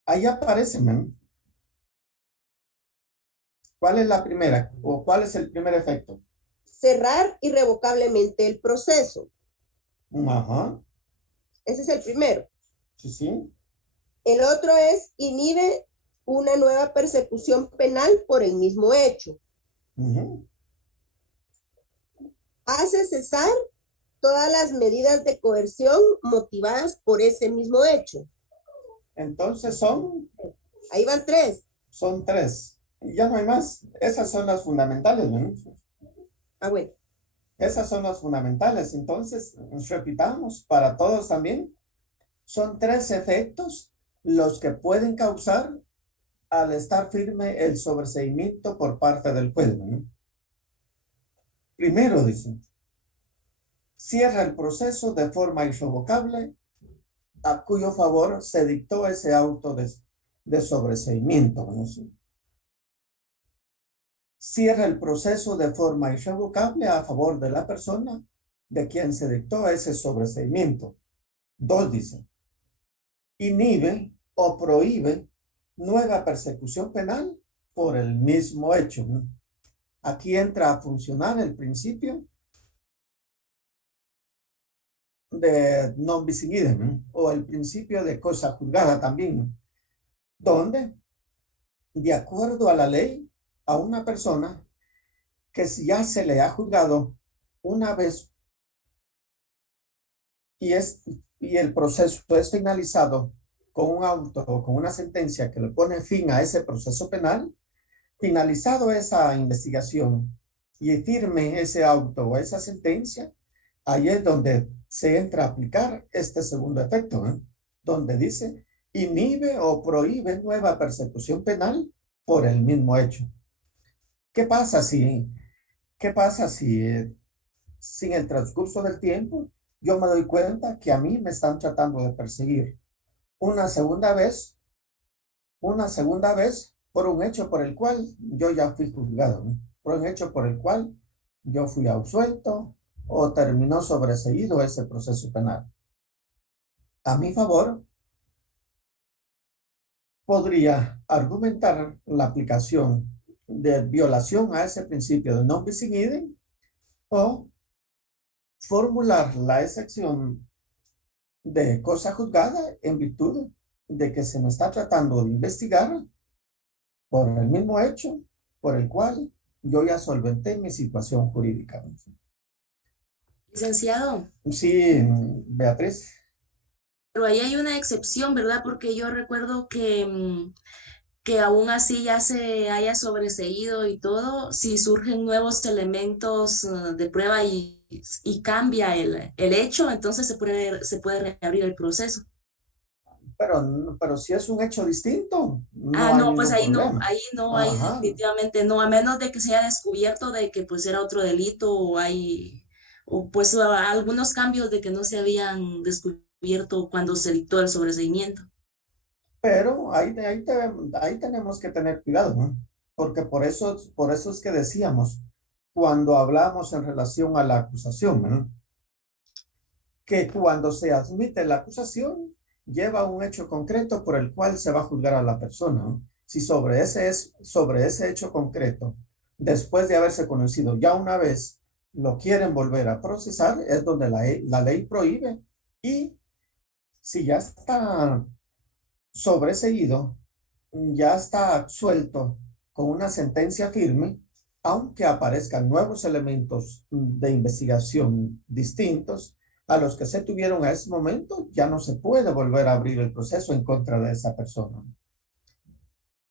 Ahí aparece, ¿no? ¿Cuál es la primera? ¿O cuál es el primer efecto? Cerrar irrevocablemente el proceso. Ajá. Ese es el primero. Sí, sí. El otro es inhibe una nueva persecución penal por el mismo hecho. Hace cesar todas las medidas de coerción motivadas por ese mismo hecho. Entonces son... Ahí van 3. Son 3. Y ya no hay más. Esas son las fundamentales, ¿no? Bueno. Esas son las fundamentales. Entonces, repitamos, para todos también, son 3 efectos los que pueden causar al estar firme el sobreseimiento por parte del juez, ¿no? Primero, dice, cierra el proceso de forma irrevocable a cuyo favor se dictó ese auto de sobreseimiento, ¿no? Cierra el proceso de forma irrevocable a favor de la persona de quien se dictó ese sobreseimiento. 2, dice, inhibe o prohíbe nueva persecución penal por el mismo hecho, ¿no? Aquí entra a funcionar el principio de non bis in idem, ¿no? O el principio de cosa juzgada también, ¿no? Donde, de acuerdo a la ley, a una persona que si ya se le ha juzgado una vez y el proceso es finalizado con un auto o con una sentencia que le pone fin a ese proceso penal, finalizado esa investigación y firme ese auto o esa sentencia, ahí es donde se entra a aplicar este segundo efecto, ¿eh? Donde dice, inhibe o prohíbe nueva persecución penal por el mismo hecho. ¿Qué pasa si sin el transcurso del tiempo yo me doy cuenta que a mí me están tratando de perseguir una segunda vez por un hecho por el cual yo ya fui juzgado, ¿no? Por un hecho por el cual yo fui absuelto o terminó sobreseído ese proceso penal? A mi favor, podría argumentar la aplicación de violación a ese principio de non bis in idem o formular la excepción de cosa juzgada en virtud de que se me está tratando de investigar por el mismo hecho por el cual yo ya solventé mi situación jurídica. Licenciado. Sí, Beatriz. Pero ahí hay una excepción, ¿verdad? Porque yo recuerdo que que aún así ya se haya sobreseído y todo, si surgen nuevos elementos de prueba y cambia el hecho, entonces se puede reabrir el proceso. Pero si es un hecho distinto, no Ah, hay no, pues ningún problema. ahí Ajá. definitivamente no, a menos de que se haya descubierto de que pues era otro delito o pues algunos cambios de que no se habían descubierto cuando se dictó el sobreseimiento. Pero ahí tenemos que tener cuidado, ¿no? Porque por eso es que decíamos, cuando hablamos en relación a la acusación, ¿no? Que cuando se admite la acusación, lleva un hecho concreto por el cual se va a juzgar a la persona, ¿no? Si sobre ese hecho concreto, después de haberse conocido ya una vez, lo quieren volver a procesar, es donde la ley prohíbe. Y si ya está sobreseído, ya está absuelto con una sentencia firme, aunque aparezcan nuevos elementos de investigación distintos a los que se tuvieron a ese momento, ya no se puede volver a abrir el proceso en contra de esa persona.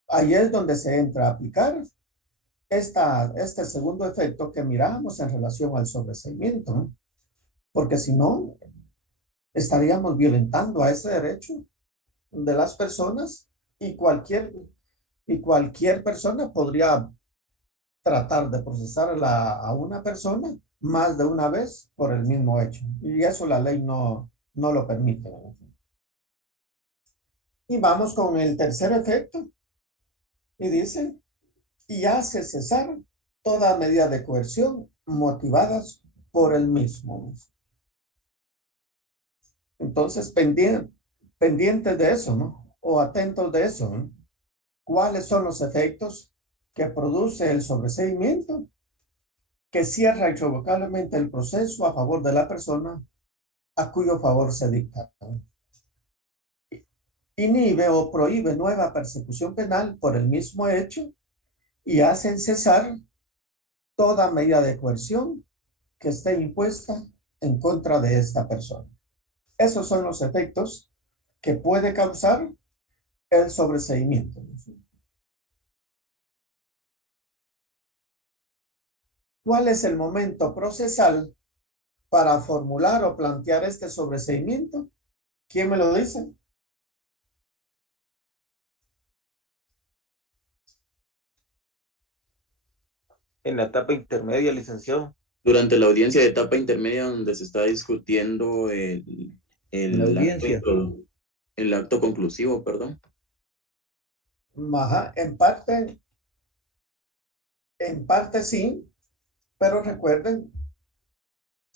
Ahí es donde se entra a aplicar este segundo efecto que miramos en relación al sobreseimiento, ¿no? Porque si no, estaríamos violentando a ese derecho de las personas y cualquier persona podría tratar de procesar a una persona más de una vez por el mismo hecho. Y eso la ley no lo permite, ¿no? Y vamos con el tercer efecto. Y dice, y hace cesar toda medida de coerción motivadas por el mismo. Entonces, pendientes de eso, ¿no? O atentos de eso, ¿no? ¿Cuáles son los efectos que produce el sobreseimiento? Que cierra irrevocablemente el proceso a favor de la persona a cuyo favor se dicta. Inhibe o prohíbe nueva persecución penal por el mismo hecho y hace cesar toda medida de coerción que esté impuesta en contra de esta persona. Esos son los efectos que puede causar el sobreseimiento. ¿Cuál es el momento procesal para formular o plantear este sobreseimiento? ¿Quién me lo dice? En la etapa intermedia, licenciado. Durante la audiencia de etapa intermedia donde se está discutiendo La audiencia. el acto conclusivo, perdón. Ajá, en parte sí, pero recuerden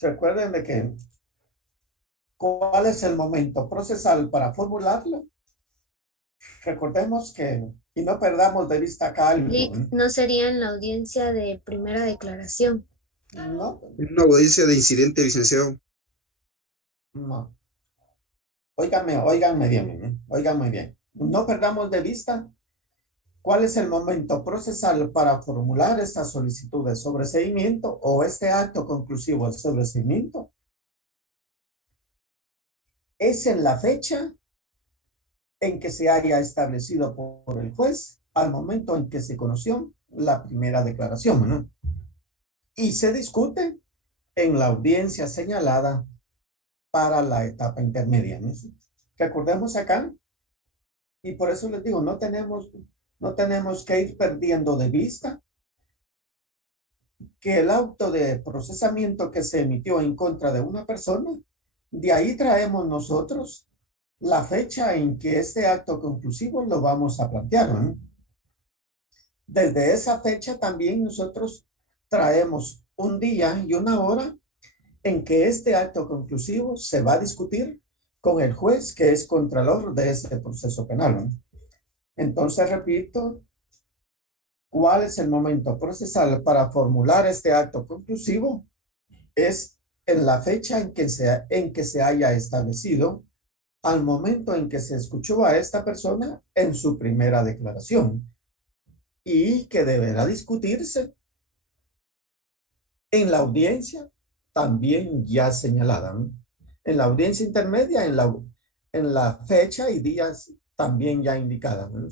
de que ¿cuál es el momento procesal para formularlo? Recordemos que, y no perdamos de vista acá algo, No sería en la audiencia de primera declaración. No, Una audiencia de incidente, licenciado. no. Óiganme bien. No perdamos de vista cuál es el momento procesal para formular esta solicitud de sobreseimiento o este acto conclusivo de sobreseimiento. Es en la fecha en que se haya establecido por el juez al momento en que se conoció la primera declaración, ¿no? Y se discute en la audiencia señalada para la etapa intermedia, ¿no? Recordemos acá, y por eso les digo, no tenemos que ir perdiendo de vista que el auto de procesamiento que se emitió en contra de una persona, de ahí traemos nosotros la fecha en que este acto conclusivo lo vamos a plantear, ¿no? Desde esa fecha también nosotros traemos un día y una hora en que este acto conclusivo se va a discutir con el juez que es contralor de ese proceso penal, ¿no? Entonces, repito, ¿cuál es el momento procesal para formular este acto conclusivo? Es en la fecha en que se haya establecido al momento en que se escuchó a esta persona en su primera declaración y que deberá discutirse en la audiencia también ya señalada, ¿no? En la audiencia intermedia, en la fecha y días también ya indicadas, ¿no?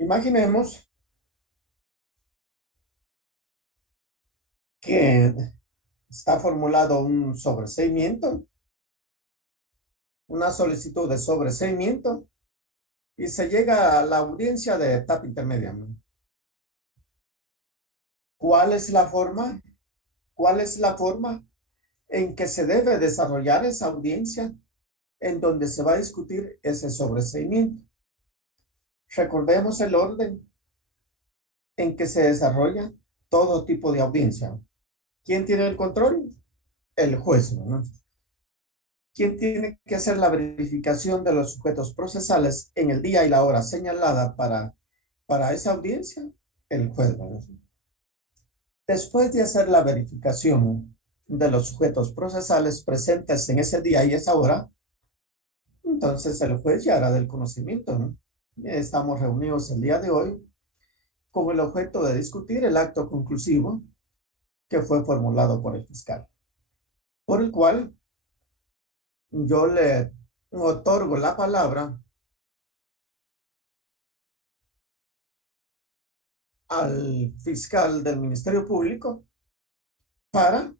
Imaginemos que está formulado un sobreseimiento, una solicitud de sobreseimiento, y se llega a la audiencia de etapa intermedia. ¿Cuál es la forma? ¿Cuál es la forma en que se debe desarrollar esa audiencia en donde se va a discutir ese sobreseimiento? Recordemos el orden en que se desarrolla todo tipo de audiencia. ¿Quién tiene el control? El juez, ¿no? ¿Quién tiene que hacer la verificación de los sujetos procesales en el día y la hora señalada para esa audiencia? El juez, ¿no? Después de hacer la verificación de los sujetos procesales presentes en ese día y esa hora, entonces el juez ya hará del conocimiento, ¿no? Estamos reunidos el día de hoy con el objeto de discutir el acto conclusivo que fue formulado por el fiscal, por el cual yo le otorgo la palabra al fiscal del Ministerio Público para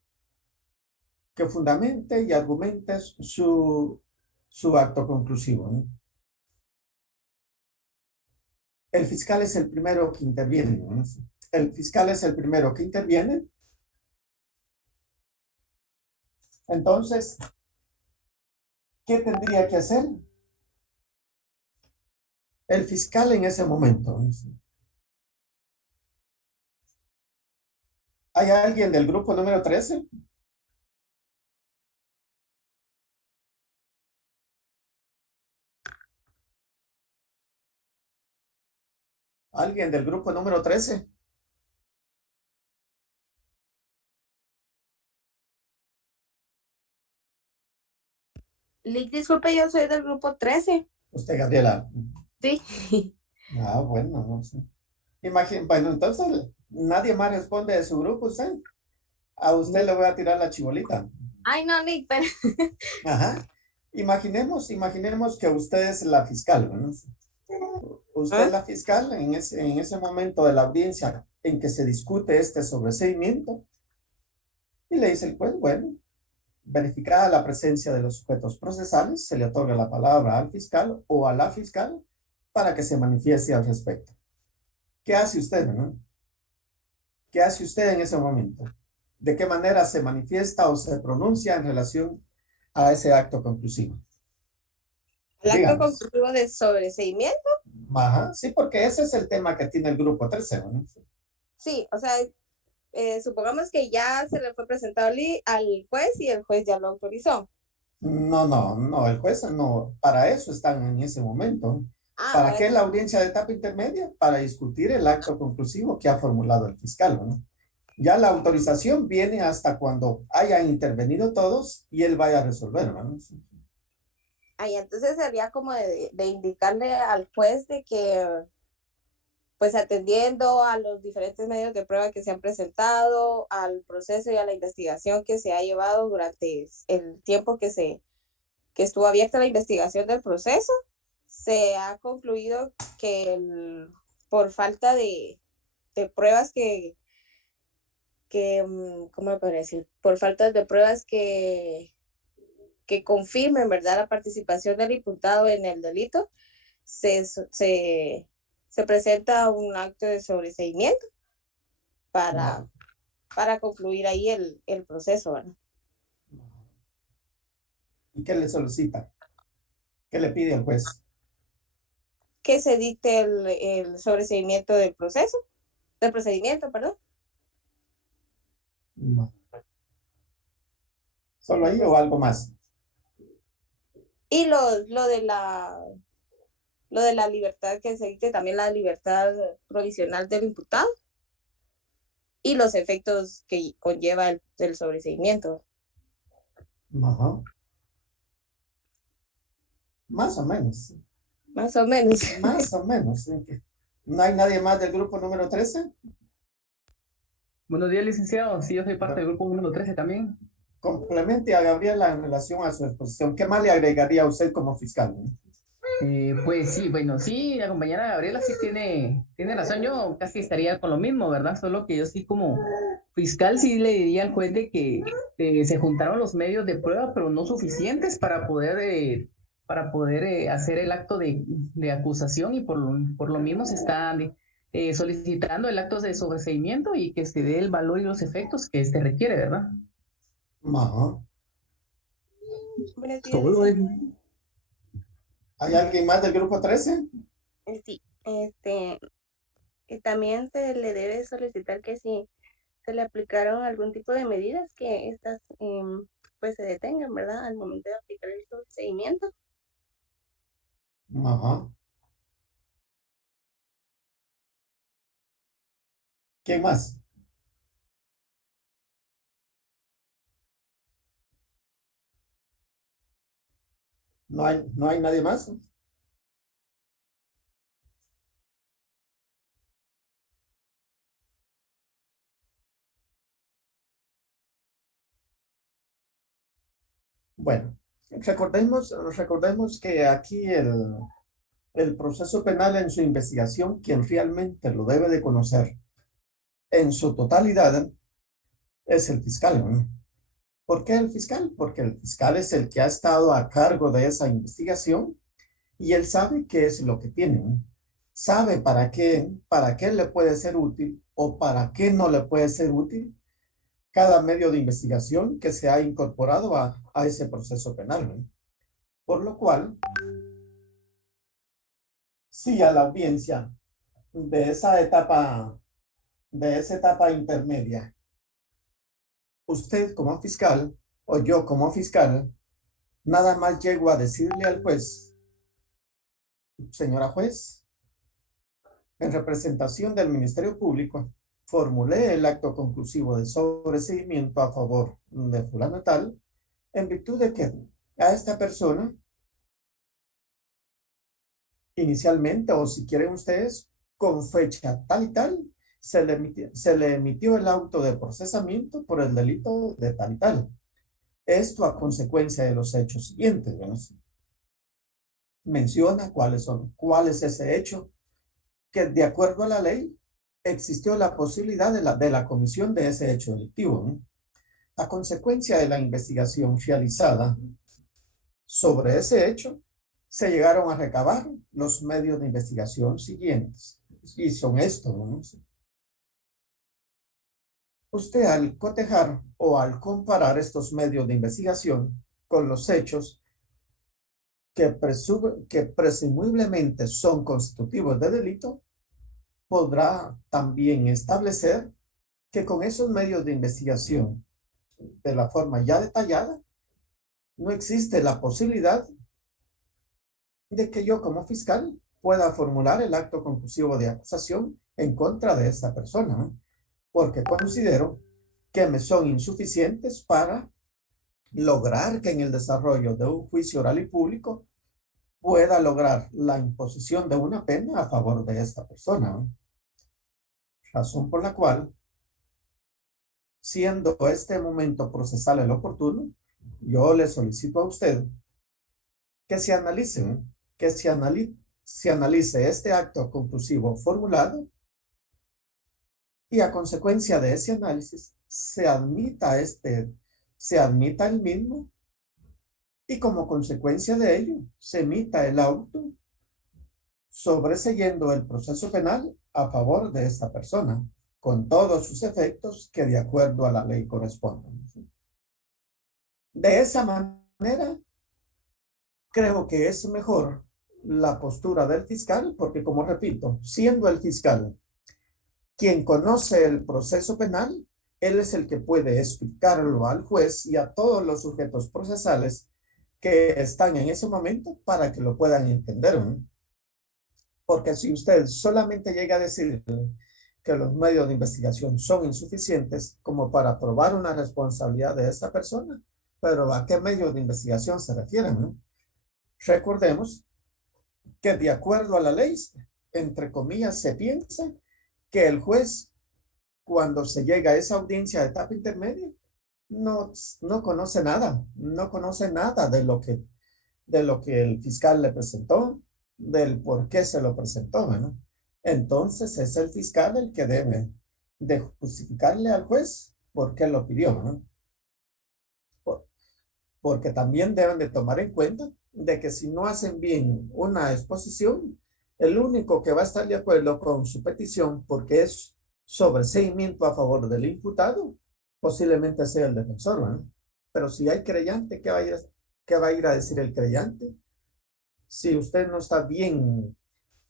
que fundamente y argumente su acto conclusivo, ¿no? El fiscal es el primero que interviene, ¿no? El fiscal es el primero que interviene. Entonces, ¿qué tendría que hacer el fiscal en ese momento? ¿Hay alguien del grupo número 13? ¿Alguien del grupo número 13? Disculpe, yo soy del grupo 13. Usted, Gabriela. Sí. Ah, bueno, no sé. Bueno, entonces nadie más responde de su grupo, usted. A usted le voy a tirar la chibolita. Ay, no, Nick, pero... Ajá. Imaginemos que usted es la fiscal, ¿no? Usted es la fiscal en ese momento de la audiencia en que se discute este sobreseimiento, y le dice el juez, bueno, verificada la presencia de los sujetos procesales, se le otorga la palabra al fiscal o a la fiscal para que se manifieste al respecto. ¿Qué hace usted, no? ¿Qué hace usted en ese momento? ¿De qué manera se manifiesta o se pronuncia en relación a ese acto conclusivo? ¿El acto Díganos. conclusivo de sobreseimiento? Ajá, sí, porque ese es el tema que tiene el grupo 13, ¿no? Sí, o sea, supongamos que ya se le fue presentado al juez y el juez ya lo autorizó. No, el juez no, para eso están en ese momento. ¿Para qué la audiencia de etapa intermedia? Para discutir el acto conclusivo que ha formulado el fiscal, ¿no? Ya la autorización viene hasta cuando hayan intervenido todos y él vaya a resolver, ¿no? Ay, entonces sería como de indicarle al juez de que, pues atendiendo a los diferentes medios de prueba que se han presentado, al proceso y a la investigación que se ha llevado durante el tiempo que estuvo abierta la investigación del proceso, se ha concluido que por falta de pruebas ¿cómo lo podría decir? Por falta de pruebas que confirmen, ¿verdad?, la participación del imputado en el delito, se presenta un acto de sobreseimiento para concluir ahí el proceso, ¿verdad? ¿Y qué le solicita? ¿Qué le pide al juez? Que se dicte el sobreseimiento del procedimiento, perdón. No. ¿Solo ahí o algo más? Y lo de la libertad, que se dicte también la libertad provisional del imputado y los efectos que conlleva el sobreseimiento. Ajá. Más o menos. Más o menos. Más o menos. ¿No hay nadie más del grupo número 13? Buenos días, licenciado. Sí, yo soy parte del grupo número 13 también. Complemente a Gabriela en relación a su exposición. ¿Qué más le agregaría a usted como fiscal? Pues sí, bueno, sí, la compañera Gabriela sí tiene razón, yo casi estaría con lo mismo, ¿verdad? Solo que yo sí como fiscal sí le diría al juez de que se juntaron los medios de prueba, pero no suficientes para poder hacer el acto de acusación y por lo mismo se está solicitando el acto de sobreseimiento y que se dé el valor y los efectos que este requiere, ¿verdad? Ajá. Buenos días, Solo licenciado. ¿Hay alguien más del grupo 13? Sí, y también se le debe solicitar que si se le aplicaron algún tipo de medidas que estas pues se detengan, ¿verdad? Al momento de aplicar el procedimiento. Ajá. ¿Quién más? No hay nadie más. Bueno, recordemos que aquí el proceso penal en su investigación, quien realmente lo debe de conocer en su totalidad es el fiscal, ¿no? ¿Por qué el fiscal? Porque el fiscal es el que ha estado a cargo de esa investigación y él sabe qué es lo que tiene, ¿no? Sabe para qué le puede ser útil o para qué no le puede ser útil cada medio de investigación que se ha incorporado a ese proceso penal, ¿no? Por lo cual, si a la audiencia de de esa etapa intermedia, usted como fiscal o yo como fiscal, nada más llego a decirle al juez, señora juez, en representación del Ministerio Público, formulé el acto conclusivo de sobreseimiento a favor de fulano tal, en virtud de que a esta persona, inicialmente, o si quieren ustedes, con fecha tal y tal, se le emitió el auto de procesamiento por el delito de tal y tal. Esto a consecuencia de los hechos siguientes, ¿no? Menciona cuál es ese hecho, que de acuerdo a la ley existió la posibilidad de la comisión de ese hecho delictivo, ¿no? A consecuencia de la investigación realizada sobre ese hecho, se llegaron a recabar los medios de investigación siguientes. Y son estos, ¿no? Usted al cotejar o al comparar estos medios de investigación con los hechos que presumiblemente son constitutivos de delito, podrá también establecer que con esos medios de investigación, de la forma ya detallada, no existe la posibilidad de que yo como fiscal pueda formular el acto conclusivo de acusación en contra de esta persona, ¿no? Porque considero que me son insuficientes para lograr que en el desarrollo de un juicio oral y público pueda lograr la imposición de una pena a favor de esta persona, ¿no? Razón por la cual, siendo este momento procesal el oportuno, yo le solicito a usted que se analice, ¿no? Que se analice este acto conclusivo formulado y a consecuencia de ese análisis se admita el mismo y como consecuencia de ello se emita el auto sobreseyendo el proceso penal a favor de esta persona con todos sus efectos que de acuerdo a la ley corresponden. De esa manera, creo que es mejor la postura del fiscal porque, como repito, siendo el fiscal quien conoce el proceso penal, él es el que puede explicarlo al juez y a todos los sujetos procesales que están en ese momento para que lo puedan entender, ¿no? Porque si usted solamente llega a decir que los medios de investigación son insuficientes como para probar una responsabilidad de esta persona, pero ¿a qué medios de investigación se refieren, no? Recordemos que de acuerdo a la ley, entre comillas, se piensa que el juez, cuando se llega a esa audiencia de etapa intermedia, no conoce nada de lo que el fiscal le presentó, del por qué se lo presentó, ¿no? Entonces es el fiscal el que debe de justificarle al juez por qué lo pidió, ¿no? Porque también deben de tomar en cuenta de que si no hacen bien una exposición, el único que va a estar de acuerdo con su petición, porque es sobreseimiento a favor del imputado, posiblemente sea el defensor, ¿no? Pero si hay creyente, qué va a ir a decir el creyente? Si usted no está bien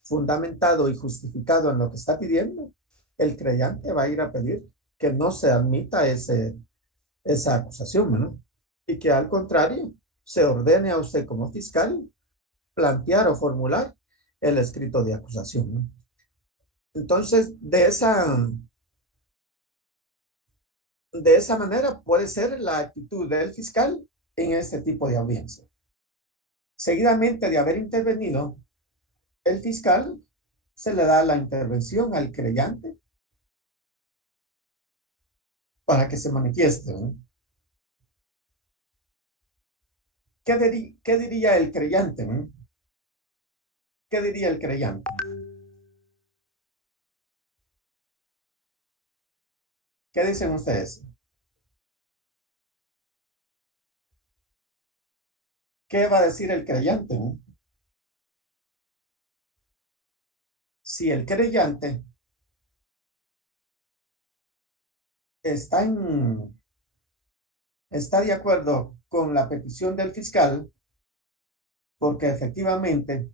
fundamentado y justificado en lo que está pidiendo, el creyente va a ir a pedir que no se admita esa acusación, ¿no? Y que al contrario, se ordene a usted como fiscal plantear o formular el escrito de acusación, ¿no? Entonces, de esa manera puede ser la actitud del fiscal en este tipo de audiencia. Seguidamente de haber intervenido, el fiscal se le da la intervención al creyente para que se manifieste, ¿no? ¿Qué diría el creyente, ¿no? ¿Qué diría el creyente? ¿Qué dicen ustedes? ¿Qué va a decir el creyente, ¿no? Si el creyente está de acuerdo con la petición del fiscal, porque efectivamente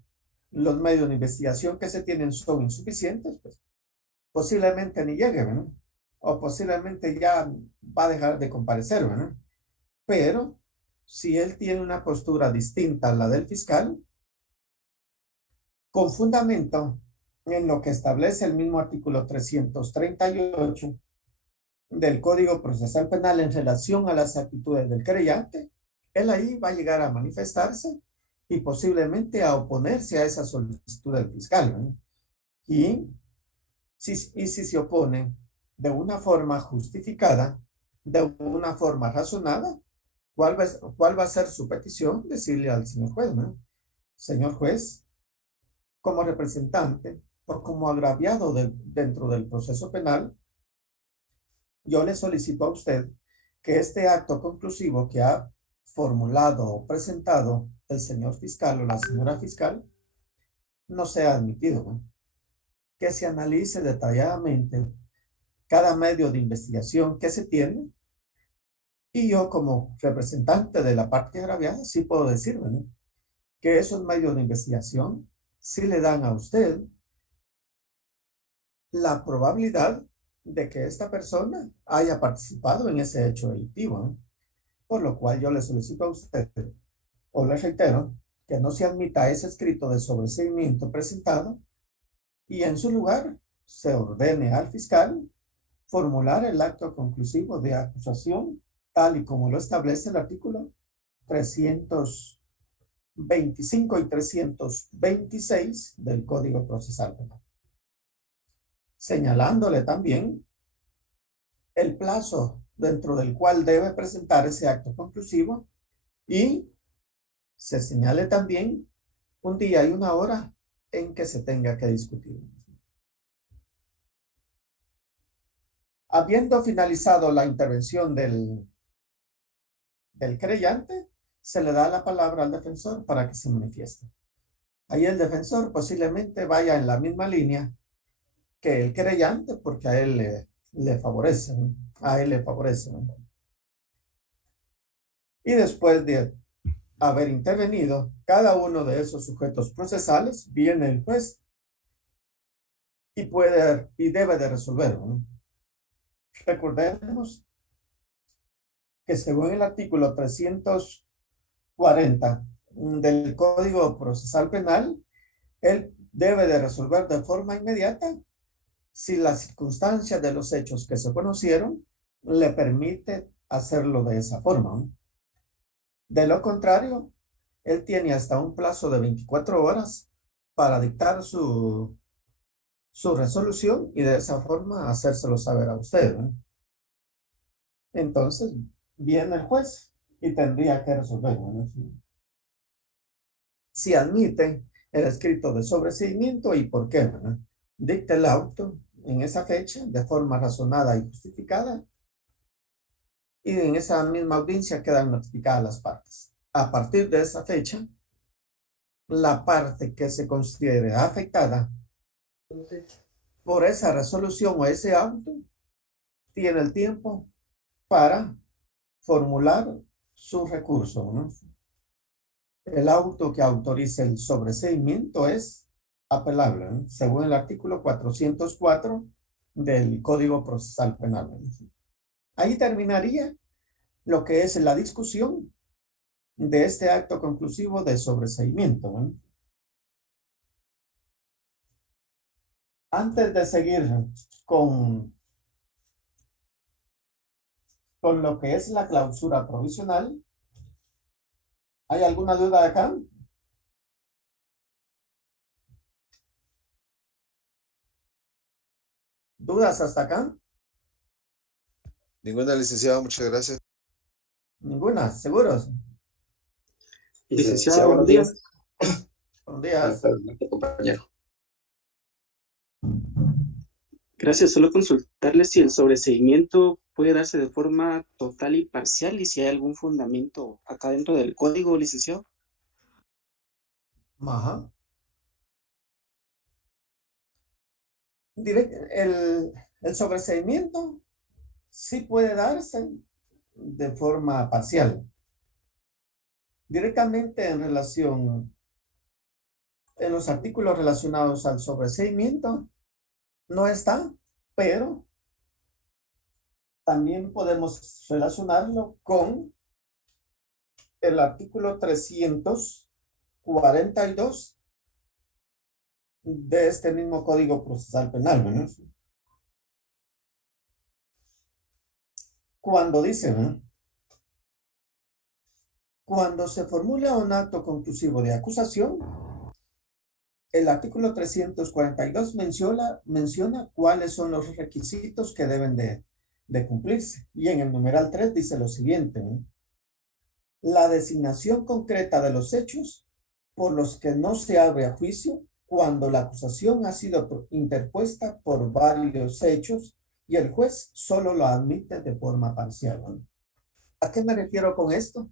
los medios de investigación que se tienen son insuficientes, pues posiblemente ni llegue, ¿no? O posiblemente ya va a dejar de comparecer, ¿no? Pero si él tiene una postura distinta a la del fiscal, con fundamento en lo que establece el mismo artículo 338 del Código Procesal Penal en relación a las actitudes del creyente, él ahí va a llegar a manifestarse y posiblemente a oponerse a esa solicitud del fiscal, ¿no? Y si se opone de una forma justificada, de una forma razonada, ¿cuál va a ser su petición? Decirle al señor juez, ¿no? Señor juez, como representante o como agraviado dentro del proceso penal, yo le solicito a usted que este acto conclusivo que ha formulado o presentado el señor fiscal o la señora fiscal no sea admitido, ¿no? Que se analice detalladamente cada medio de investigación que se tiene y yo como representante de la parte agraviada sí puedo decirle, ¿no? Que esos medios de investigación sí le dan a usted la probabilidad de que esta persona haya participado en ese hecho delictivo, ¿no? Por lo cual yo le solicito a usted, o le reitero, que no se admita ese escrito de sobreseimiento presentado y en su lugar se ordene al fiscal formular el acto conclusivo de acusación tal y como lo establece el artículo 325 y 326 del Código Procesal Penal, señalándole también el plazo dentro del cual debe presentar ese acto conclusivo y se señale también un día y una hora en que se tenga que discutir. Habiendo finalizado la intervención del creyente, se le da la palabra al defensor para que se manifieste. Ahí el defensor posiblemente vaya en la misma línea que el creyente porque a él le favorece, ¿no? A él le favorece, ¿no? Y después de haber intervenido cada uno de esos sujetos procesales, viene el juez y debe de resolverlo, ¿no? Recordemos que según el artículo 340 del Código Procesal Penal, él debe de resolver de forma inmediata si las circunstancias de los hechos que se conocieron le permite hacerlo de esa forma, ¿no? De lo contrario, él tiene hasta un plazo de 24 horas para dictar su resolución y de esa forma hacérselo saber a usted, ¿no? Entonces, viene el juez y tendría que resolverlo, ¿no? Si admite el escrito de sobreseimiento y por qué, ¿verdad? Dicta el auto en esa fecha de forma razonada y justificada, y en esa misma audiencia quedan notificadas las partes. A partir de esa fecha, la parte que se considere afectada por esa resolución o ese auto tiene el tiempo para formular su recurso, ¿no? El auto que autorice el sobreseimiento es apelable, ¿no? Según el artículo 404 del Código Procesal Penal, ¿no? Ahí terminaría lo que es la discusión de este acto conclusivo de sobreseimiento, ¿no? Antes de seguir con lo que es la clausura provisional, ¿hay alguna duda acá? ¿Dudas hasta acá? Ninguna, licenciado, muchas gracias. Ninguna, ¿seguros? Licenciado, buenos días. Buenos días. Compañero. Gracias, solo consultarle si el sobreseimiento puede darse de forma total y parcial y si hay algún fundamento acá dentro del código, licenciado. Ajá. El sobreseimiento sí puede darse de forma parcial. Directamente en relación, en los artículos relacionados al sobreseimiento, no está, pero también podemos relacionarlo con el artículo 342 de este mismo Código Procesal Penal, ¿no? Cuando dice, ¿no?, cuando se formula un acto conclusivo de acusación, el artículo 342 menciona cuáles son los requisitos que deben de cumplirse. Y en el numeral 3 dice lo siguiente, ¿no? La designación concreta de los hechos por los que no se abre a juicio cuando la acusación ha sido interpuesta por varios hechos y el juez solo lo admite de forma parcial, ¿no? ¿A qué me refiero con esto?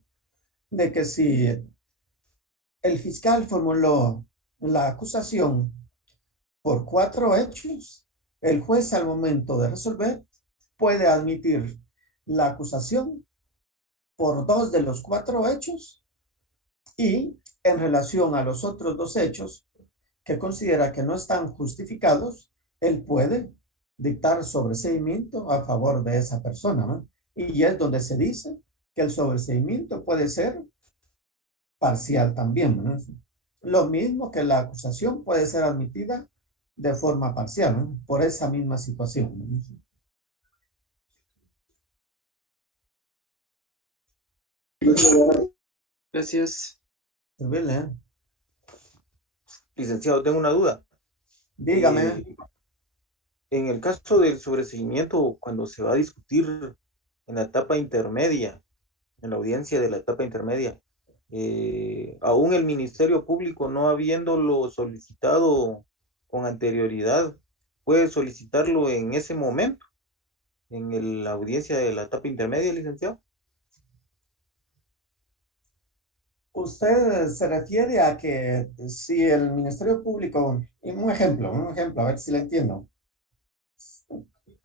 De que si el fiscal formuló la acusación por 4 hechos, el juez al momento de resolver puede admitir la acusación por 2 de los 4 hechos y en relación a los otros 2 hechos que considera que no están justificados, él puede dictar sobreseimiento a favor de esa persona, ¿no? Y es donde se dice que el sobreseimiento puede ser parcial también, ¿no? Lo mismo que la acusación puede ser admitida de forma parcial, ¿no?, por esa misma situación, ¿no? Gracias. Licenciado, tengo una duda. Dígame. En el caso del sobreseimiento, cuando se va a discutir en la etapa intermedia, en la audiencia de la etapa intermedia, aún el Ministerio Público no habiéndolo solicitado con anterioridad, puede solicitarlo en ese momento, en la audiencia de la etapa intermedia, licenciado. Usted se refiere a que si el Ministerio Público, un ejemplo, a ver si le entiendo,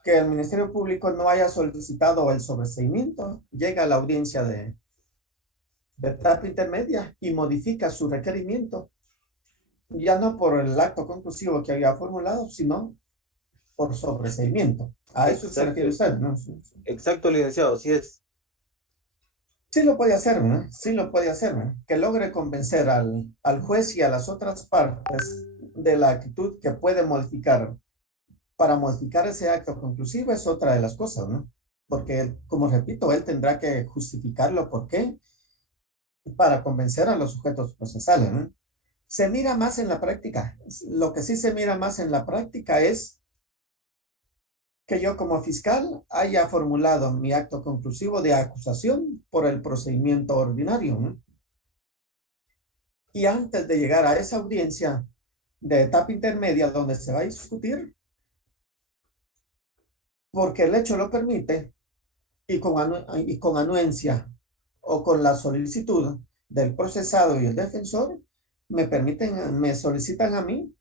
que el Ministerio Público no haya solicitado el sobreseimiento, llega a la audiencia de etapa intermedia y modifica su requerimiento, ya no por el acto conclusivo que había formulado, sino por sobreseimiento. A eso se refiere usted, ¿no? Exacto, licenciado, así es. Sí lo puede hacer, ¿no? Sí lo puede hacer, ¿no? Que logre convencer al juez y a las otras partes de la actitud que puede modificar. Para modificar ese acto conclusivo es otra de las cosas, ¿no? Porque, como repito, él tendrá que justificarlo por qué para convencer a los sujetos procesales, ¿no? Se mira más en la práctica. Lo que sí se mira más en la práctica es que yo como fiscal haya formulado mi acto conclusivo de acusación por el procedimiento ordinario, ¿no? Y antes de llegar a esa audiencia de etapa intermedia donde se va a discutir, porque el hecho lo permite, y con anuencia o con la solicitud del procesado y el defensor, me solicitan a mí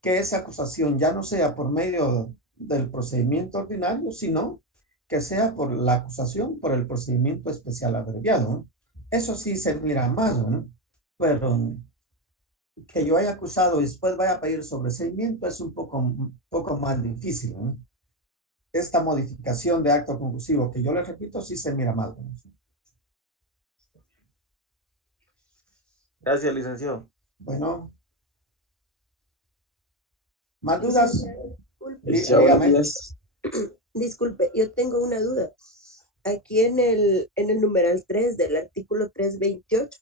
que esa acusación ya no sea por medio del procedimiento ordinario, sino que sea por la acusación por el procedimiento especial abreviado, ¿no? Eso sí se mira más, ¿no? Pero que yo haya acusado y después vaya a pedir sobreseimiento es un poco más difícil, ¿no? Esta modificación de acto conclusivo que yo le repito sí se mira mal, ¿no? Gracias, licenciado. Bueno, ¿más dudas? Dígame. Disculpe, yo tengo una duda. Aquí en el numeral 3 del artículo 328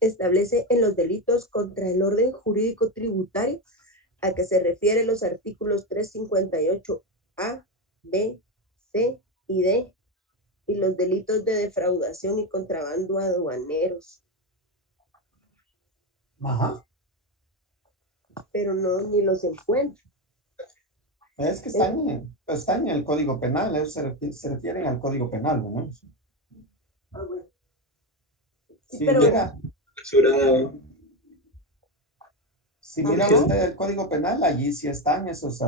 establece en los delitos contra el orden jurídico tributario a que se refiere los artículos 358A, B, C y D, y los delitos de defraudación y contrabando aduaneros. Ajá. Pero no, ni los encuentro. Es que están en el Código Penal, ellos se refieren al Código Penal, ¿no? Bueno. Sí, pero si mira usted el Código Penal, allí sí están esos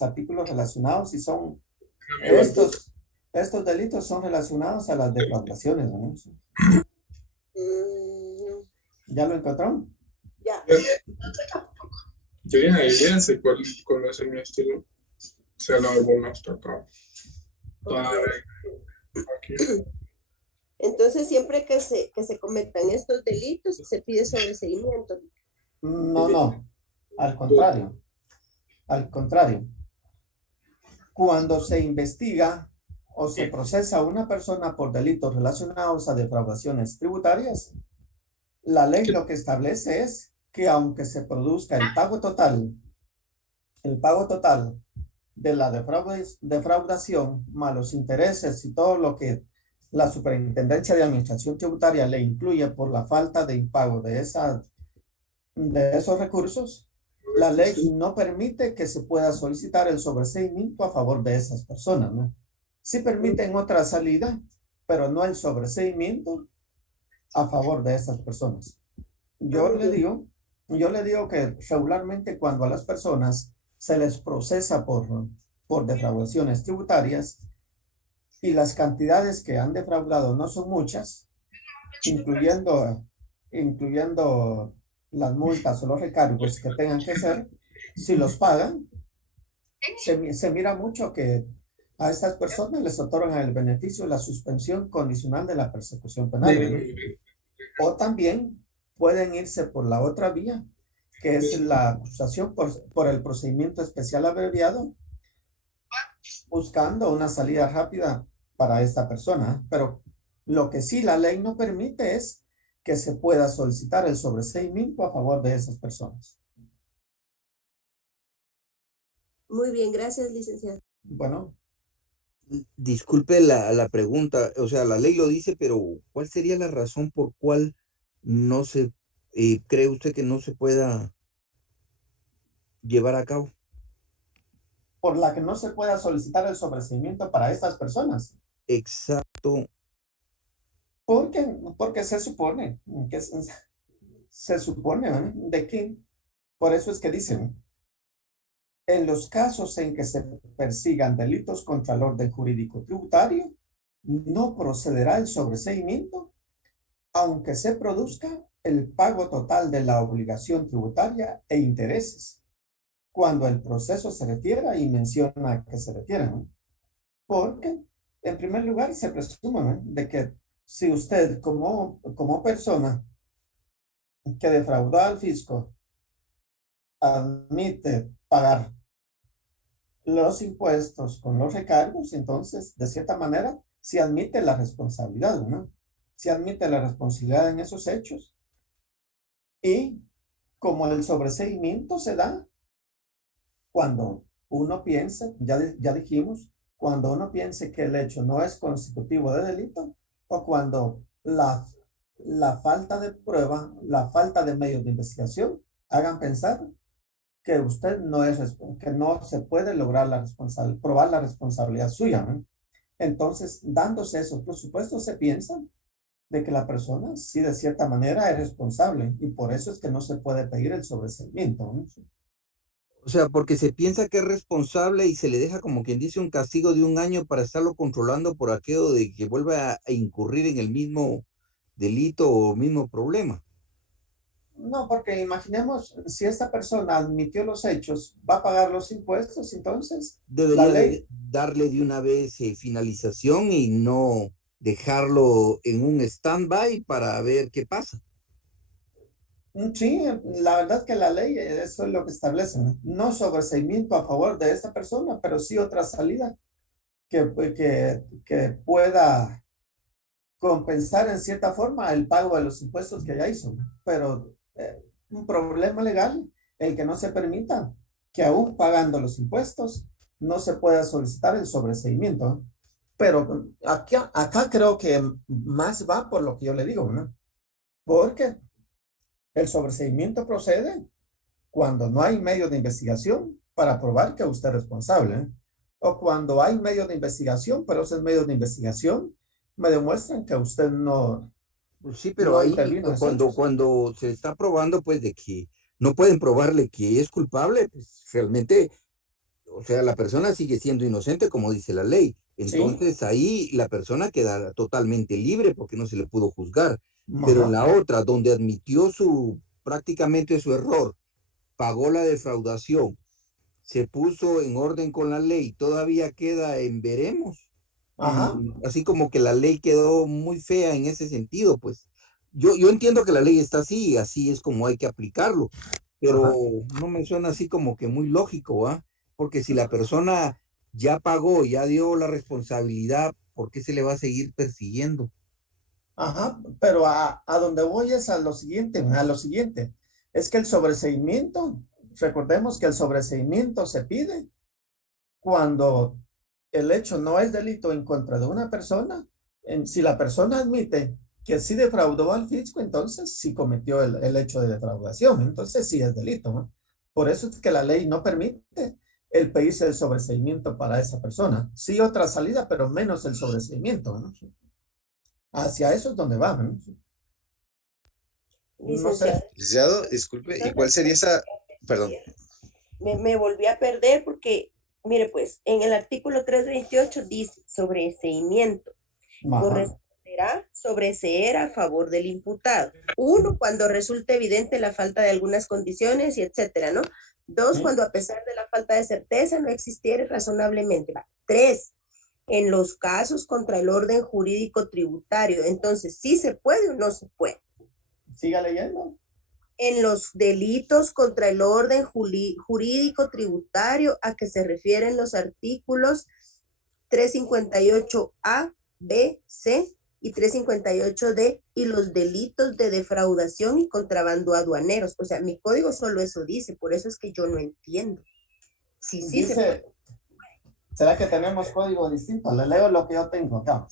artículos relacionados y son estos delitos son relacionados a las defraudaciones, ¿no? ¿Ya lo encontró? Ya. ¿Tienen idea de cuál es el estilo? Se lo algunos acá. Entonces, siempre que se cometan estos delitos, se pide sobreseimiento. No. Al contrario. Cuando se investiga o se procesa a una persona por delitos relacionados a defraudaciones tributarias, la ley lo que establece es que aunque se produzca el pago total de la defraudación, más los intereses y todo lo que la Superintendencia de Administración Tributaria le incluye por la falta de impago de esos recursos, la ley no permite que se pueda solicitar el sobreseimiento a favor de esas personas, ¿no? Sí permiten otra salida, pero no el sobreseimiento a favor de esas personas. Yo le digo que regularmente cuando a las personas se les procesa por defraudaciones tributarias y las cantidades que han defraudado no son muchas, incluyendo las multas o los recargos que tengan que ser, si los pagan, se mira mucho que a estas personas les otorgan el beneficio de la suspensión condicional de la persecución penal, ¿no? O también pueden irse por la otra vía, que es la acusación por el procedimiento especial abreviado, buscando una salida rápida para esta persona. Pero lo que sí la ley no permite es que se pueda solicitar el sobreseimiento a favor de esas personas. Muy bien, gracias, licenciado. Bueno. Disculpe la pregunta, o sea, la ley lo dice, pero ¿cuál sería la razón por cual no se, cree usted que no se pueda llevar a cabo? Por la que no se pueda solicitar el sobreseimiento para estas personas. Exacto. Porque se supone ¿no? De que, por eso es que dicen, en los casos en que se persigan delitos contra el orden jurídico tributario, no procederá el sobreseimiento, aunque se produzca el pago total de la obligación tributaria e intereses, cuando el proceso se refiera y menciona a qué se refiere, ¿no? Porque, en primer lugar, se presume, ¿no?, de que si usted como persona que defraudó al fisco admite pagar los impuestos con los recargos, entonces, de cierta manera, se admite la responsabilidad, ¿no? Se admite la responsabilidad en esos hechos. Y como el sobreseimiento se da cuando uno piensa, ya dijimos, cuando uno piense que el hecho no es constitutivo de delito, o cuando la falta de prueba, la falta de medios de investigación, hagan pensar que usted no es, que no se puede lograr probar la responsabilidad suya, ¿no? Entonces, dándose esos presupuestos, se piensa de que la persona, sí, de cierta manera es responsable, y por eso es que no se puede pedir el sobreseimiento, ¿no? O sea, porque se piensa que es responsable y se le deja, como quien dice, un castigo de 1 año para estarlo controlando por aquello de que vuelva a incurrir en el mismo delito o mismo problema. No, porque imaginemos, si esta persona admitió los hechos, va a pagar los impuestos, entonces la Debería ley, de darle de una vez finalización y no dejarlo en un stand-by para ver qué pasa. sí, la verdad que la ley, eso es lo que establece, ¿no? No sobreseimiento a favor de esta persona, pero sí otra salida que pueda compensar en cierta forma el pago de los impuestos que ya hizo, ¿no? Pero un problema legal, el que no se permita que aún pagando los impuestos no se pueda solicitar el sobreseimiento, ¿no? Pero acá creo que más va por lo que yo le digo, ¿no? Porque el sobreseimiento procede cuando no hay medios de investigación para probar que usted es responsable, ¿eh? O cuando hay medios de investigación, pero esos medios de investigación me demuestran que usted no, Sí, pero no ahí intervino en esos cuando, hechos. cuando se está probando, pues, de que no pueden probarle que es culpable, pues realmente, o sea, la persona sigue siendo inocente, como dice la ley. Sí, Entonces ahí la persona queda totalmente libre porque no se le pudo juzgar. Pero en ajá, la otra, donde admitió prácticamente su error, pagó la defraudación, se puso en orden con la ley, todavía queda en veremos. ajá, Así como que la ley quedó muy fea en ese sentido, pues. Yo entiendo que la ley está así, así es como hay que aplicarlo, pero ajá. no me suena así como que muy lógico, ¿ah? Porque si la persona ya pagó, ya dio la responsabilidad, ¿por qué se le va a seguir persiguiendo? Ajá, pero a donde voy es a lo siguiente, es que el sobreseimiento, recordemos que el sobreseimiento se pide cuando el hecho no es delito en contra de una persona. Si la persona admite que sí defraudó al fisco, entonces sí cometió el hecho de defraudación, entonces sí es delito, ¿no? Por eso es que la ley no permite el pedirse el sobreseimiento para esa persona. Sí otra salida, pero menos el sobreseimiento, ¿no? Hacia eso es donde va, ¿no? No sé. Licenciado, Licenciado, disculpe, ¿y cuál sería esa? Perdón. Me volví a perder porque, mire pues, en el artículo 328 dice sobreseimiento. Ajá. Corresponderá sobreseer a favor del imputado. 1, cuando resulte evidente la falta de algunas condiciones y etcétera, ¿no? 2, Sí. cuando a pesar de la falta de certeza no existiere razonablemente. 3, en los casos contra el orden jurídico tributario. Entonces, ¿sí se puede o no se puede? Siga leyendo. En los delitos contra el orden jurídico tributario a que se refieren los artículos 358A, B, C y 358D y los delitos de defraudación y contrabando aduaneros. O sea, mi código solo eso dice, por eso es que yo no entiendo. Sí, sí se puede. Dice, ¿será que tenemos código distinto? Le leo lo que yo tengo acá.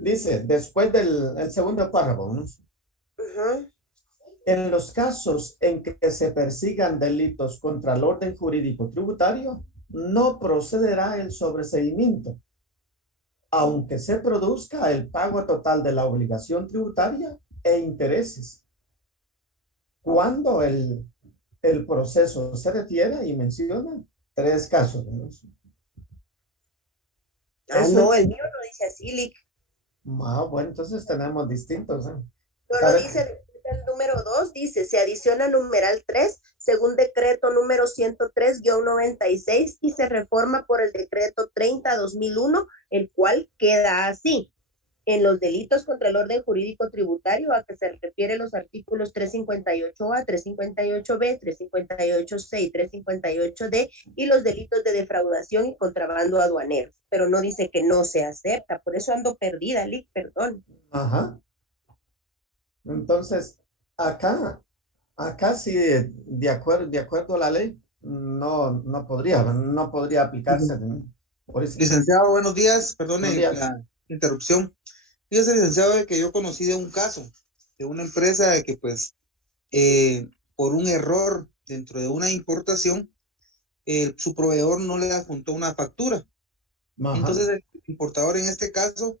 Dice, después del segundo párrafo, ¿no? En los casos en que se persigan delitos contra el orden jurídico tributario, no procederá el sobreseimiento, aunque se produzca el pago total de la obligación tributaria e intereses. Cuando el proceso se refiere y menciona 3 casos, ¿no? No, el mío no dice así, Lick. Bueno, entonces tenemos distintos, ¿eh? Solo dice el número 2, dice, se adiciona numeral 3, según decreto número 103-96 y se reforma por el decreto 30-2001, el cual queda así. En los delitos contra el orden jurídico tributario a que se refieren los artículos 358A, 358B, 358C y 358D y los delitos de defraudación y contrabando aduanero. Pero no dice que no se acepta, por eso ando perdida, Lick, perdón. Ajá. Entonces, acá sí, de acuerdo a la ley, no podría aplicarse. Por eso. Licenciado, buenos días. Perdone Buenos días. la interrupción. Fíjese, licenciado, que yo conocí de un caso de una empresa de que pues por un error dentro de una importación, su proveedor no le adjuntó una factura. Ajá. Entonces el importador en este caso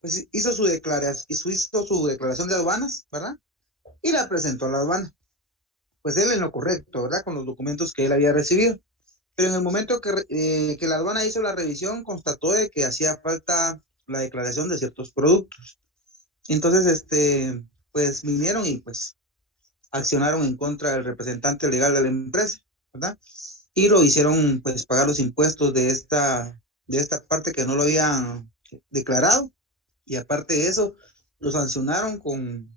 pues hizo su declaración de aduanas, ¿verdad? Y la presentó a la aduana. Pues él en lo correcto, ¿verdad? Con los documentos que él había recibido. Pero en el momento que la aduana hizo la revisión, constató de que hacía falta la declaración de ciertos productos. Entonces, pues vinieron y pues accionaron en contra del representante legal de la empresa, ¿verdad? Y lo hicieron pues pagar los impuestos de esta parte que no lo habían declarado. Y aparte de eso, lo sancionaron con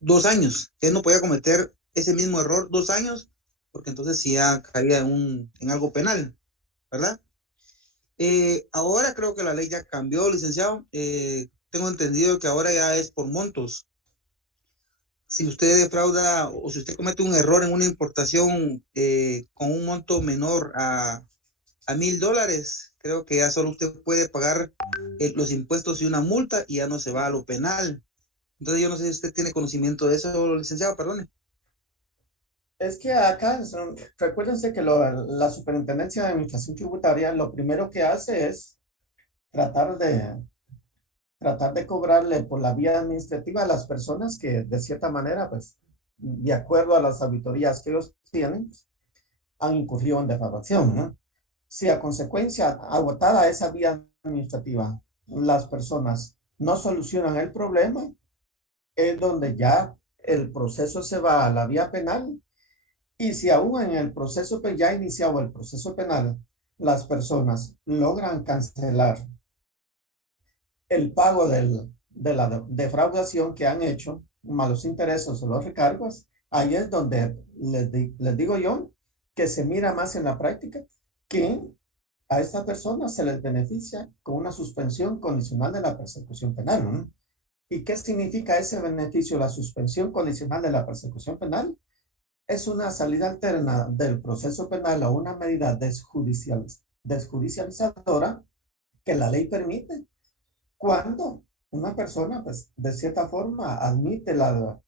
2 años. Él no podía cometer ese mismo error 2 años, porque entonces sí ya caía en algo penal, ¿verdad? Ahora creo que la ley ya cambió, licenciado. Tengo entendido que ahora ya es por montos. Si usted defrauda o si usted comete un error en una importación con un monto menor a $1,000, creo que ya solo usted puede pagar los impuestos y una multa y ya no se va a lo penal. Entonces yo no sé si usted tiene conocimiento de eso, licenciado, perdone. Es que acá, recuérdense que la Superintendencia de Administración Tributaria lo primero que hace es tratar de cobrarle por la vía administrativa a las personas que de cierta manera, pues, de acuerdo a las auditorías que ellos tienen, han incurrido en defraudación, ¿no? Si a consecuencia, agotada esa vía administrativa, las personas no solucionan el problema, es donde ya el proceso se va a la vía penal. Y si aún en el proceso, ya iniciado el proceso penal, las personas logran cancelar el pago de la defraudación que han hecho, más los intereses o los recargos, ahí es donde les digo yo que se mira más en la práctica que a estas personas se les beneficia con una suspensión condicional de la persecución penal, ¿no? ¿Y qué significa ese beneficio, la suspensión condicional de la persecución penal? Es una salida alterna del proceso penal a una medida desjudicializadora que la ley permite cuando una persona, pues, de cierta forma admite la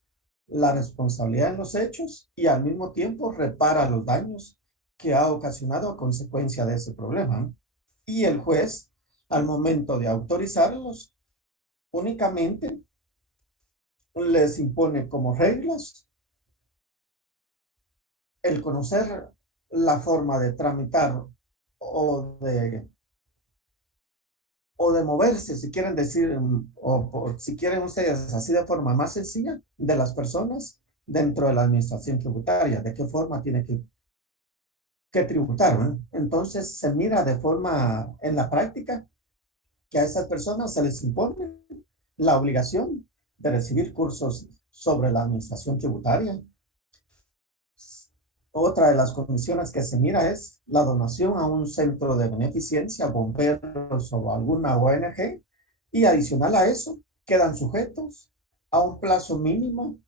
responsabilidad en los hechos y al mismo tiempo repara los daños que ha ocasionado a consecuencia de ese problema, ¿no? Y el juez, al momento de autorizarlos, únicamente les impone como reglas el conocer la forma de tramitar o de moverse, si quieren decir, si quieren ustedes así de forma más sencilla, de las personas dentro de la administración tributaria, de qué forma tiene que tributar, ¿no? Entonces se mira de forma en la práctica que a esas personas se les impone la obligación de recibir cursos sobre la administración tributaria. Otra de las condiciones que se mira es la donación a un centro de beneficencia, bomberos o alguna ONG, y adicional a eso quedan sujetos a un plazo mínimo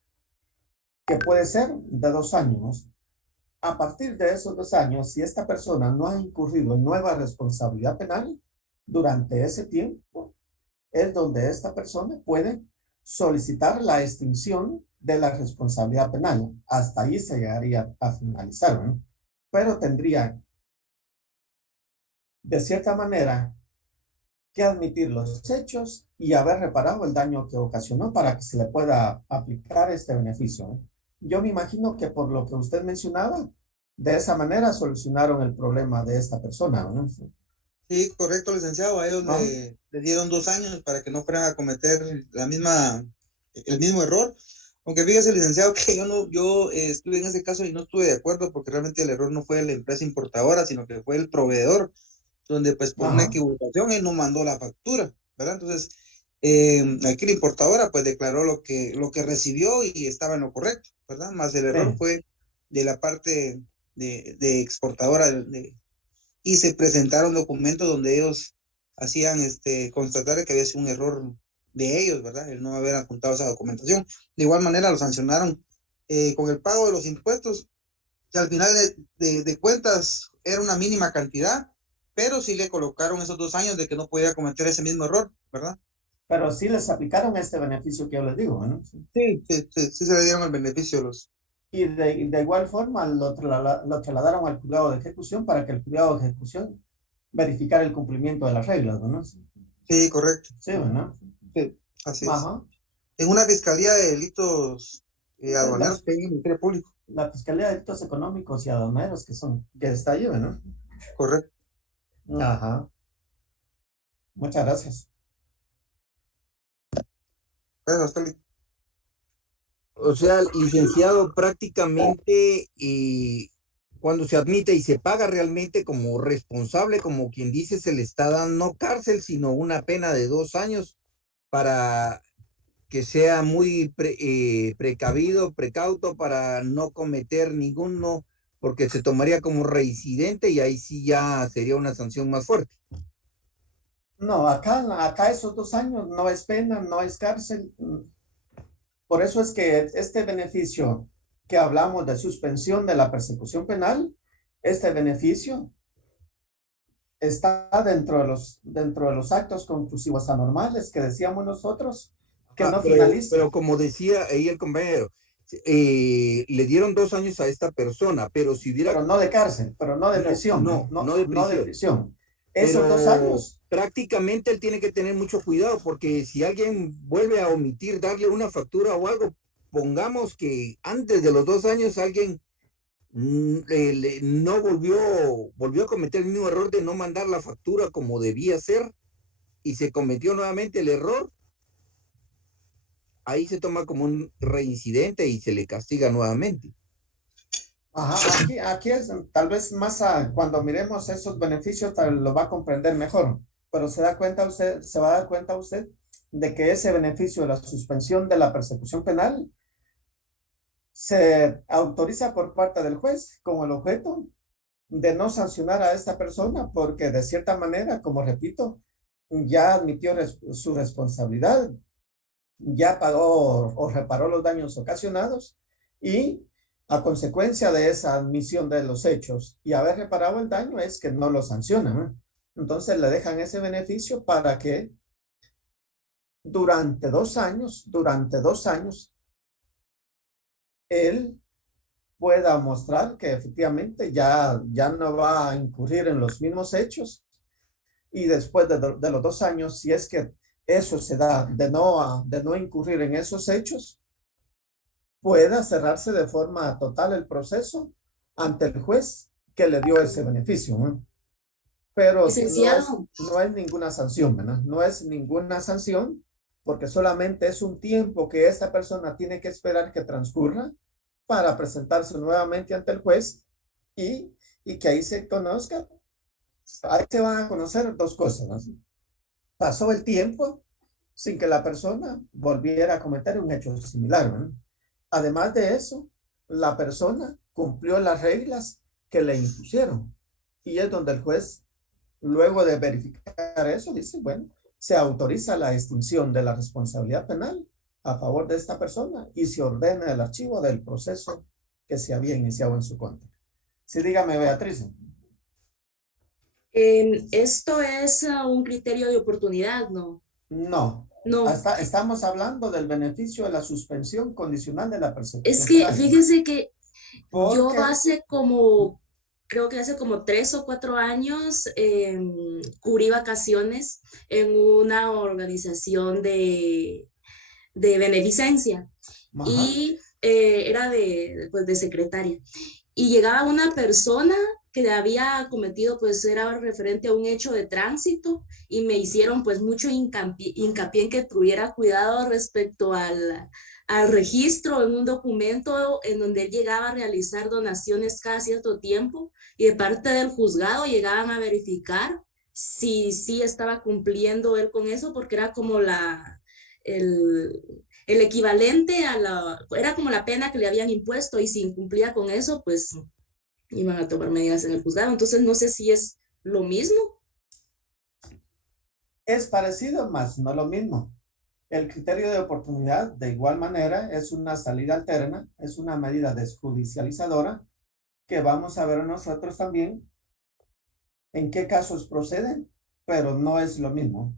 que puede ser de 2 años. A partir de esos 2 años, si esta persona no ha incurrido en nueva responsabilidad penal durante ese tiempo, es donde esta persona puede solicitar la extinción de la responsabilidad penal. Hasta ahí se llegaría a finalizar, ¿no? Pero tendría, de cierta manera, que admitir los hechos y haber reparado el daño que ocasionó para que se le pueda aplicar este beneficio, ¿no? Yo me imagino que por lo que usted mencionaba, de esa manera solucionaron el problema de esta persona, ¿no? Sí, correcto, licenciado. A ellos le dieron 2 años para que no fueran a cometer el mismo error. Aunque fíjese, licenciado, que yo estuve en ese caso y no estuve de acuerdo porque realmente el error no fue de la empresa importadora, sino que fue el proveedor, donde pues por una equivocación él no mandó la factura, ¿verdad? Entonces, aquí la importadora pues declaró lo que recibió y estaba en lo correcto, ¿verdad? Más el error fue de la parte de exportadora y se presentaron documentos donde ellos hacían constatar que había sido un error de ellos, ¿verdad? El no haber adjuntado esa documentación. De igual manera lo sancionaron con el pago de los impuestos, que al final de cuentas era una mínima cantidad, pero sí le colocaron esos 2 años de que no podía cometer ese mismo error, ¿verdad? Pero sí les aplicaron este beneficio que yo les digo, ¿no? Sí se le dieron el beneficio a los... Y de igual forma lo trasladaron al juzgado de ejecución para que el juzgado de ejecución verificara el cumplimiento de las reglas, ¿no? Sí, correcto. Sí, ¿no? Sí, así es. Ajá. En una fiscalía de delitos aduaneros que hay en el Ministerio Público. La Fiscalía de Delitos Económicos y Aduaneros que está allí, ¿no? Correcto. Ajá. Muchas gracias. Bueno, hasta ahorita. O sea, licenciado, prácticamente cuando se admite y se paga realmente como responsable, como quien dice, se le está dando no cárcel, sino una pena de 2 años para que sea muy precavido, precauto para no cometer ninguno, porque se tomaría como reincidente y ahí sí ya sería una sanción más fuerte. No, acá esos 2 años no es pena, no es cárcel. Por eso es que este beneficio que hablamos de suspensión de la persecución penal, este beneficio está dentro de los actos conclusivos anormales que decíamos nosotros, que no finaliza. Pero como decía ahí el compañero, le dieron 2 años a esta persona, pero si hubiera... Pero no de cárcel, pero no de prisión. No de prisión. Esos Pero 2 años. Prácticamente él tiene que tener mucho cuidado, porque si alguien vuelve a omitir darle una factura o algo, pongamos que antes de los 2 años alguien no volvió a cometer el mismo error de no mandar la factura como debía ser y se cometió nuevamente el error, ahí se toma como un reincidente y se le castiga nuevamente. Ajá, aquí es tal vez más cuando miremos esos beneficios lo va a comprender mejor, pero se va a dar cuenta usted de que ese beneficio de la suspensión de la persecución penal se autoriza por parte del juez con el objeto de no sancionar a esta persona porque de cierta manera, como repito, ya admitió su responsabilidad, ya pagó o reparó los daños ocasionados y a consecuencia de esa admisión de los hechos y haber reparado el daño es que no lo sancionan, ¿eh? Entonces le dejan ese beneficio para que durante 2 años, él pueda mostrar que efectivamente ya no va a incurrir en los mismos hechos y después de los 2 años, si es que eso se da de no incurrir en esos hechos, pueda cerrarse de forma total el proceso ante el juez que le dio ese beneficio, ¿no? Pero no es ninguna sanción, ¿verdad? No es ninguna sanción porque solamente es un tiempo que esta persona tiene que esperar que transcurra para presentarse nuevamente ante el juez y que ahí se conozca. Ahí se van a conocer 2 cosas, ¿no? Pasó el tiempo sin que la persona volviera a cometer un hecho similar, ¿no? Además de eso, la persona cumplió las reglas que le impusieron y es donde el juez, luego de verificar eso, dice, bueno, se autoriza la extinción de la responsabilidad penal a favor de esta persona y se ordena el archivo del proceso que se había iniciado en su contra. Sí, dígame, Beatriz. Esto es un criterio de oportunidad, ¿no? No. Estamos hablando del beneficio de la suspensión condicional de la persecución. Es que fíjese que yo creo que hace como 3 o 4 años cubrí vacaciones en una organización de beneficencia. Ajá. Y era de secretaria. Y llegaba una persona que había cometido, pues era referente a un hecho de tránsito y me hicieron pues mucho hincapié en que tuviera cuidado respecto al registro en un documento en donde él llegaba a realizar donaciones cada cierto tiempo y de parte del juzgado llegaban a verificar si sí estaba cumpliendo él con eso, porque era como el equivalente era como la pena que le habían impuesto y si incumplía con eso, pues iban a tomar medidas en el juzgado. Entonces no sé si es lo mismo. Es parecido, más no lo mismo. El criterio de oportunidad, de igual manera, es una salida alterna, es una medida desjudicializadora que vamos a ver nosotros también en qué casos proceden, pero no es lo mismo.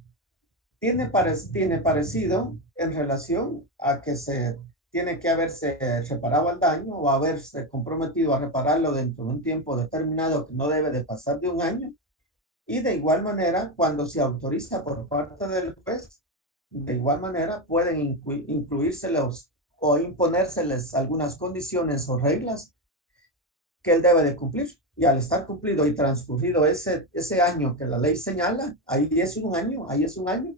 Tiene parecido en relación a que se tiene que haberse reparado el daño o haberse comprometido a repararlo dentro de un tiempo determinado que no debe de pasar de un año. Y de igual manera, cuando se autoriza por parte del juez, de igual manera pueden incluírselos o imponérseles algunas condiciones o reglas que él debe de cumplir. Y al estar cumplido y transcurrido ese año que la ley señala, ahí es un año,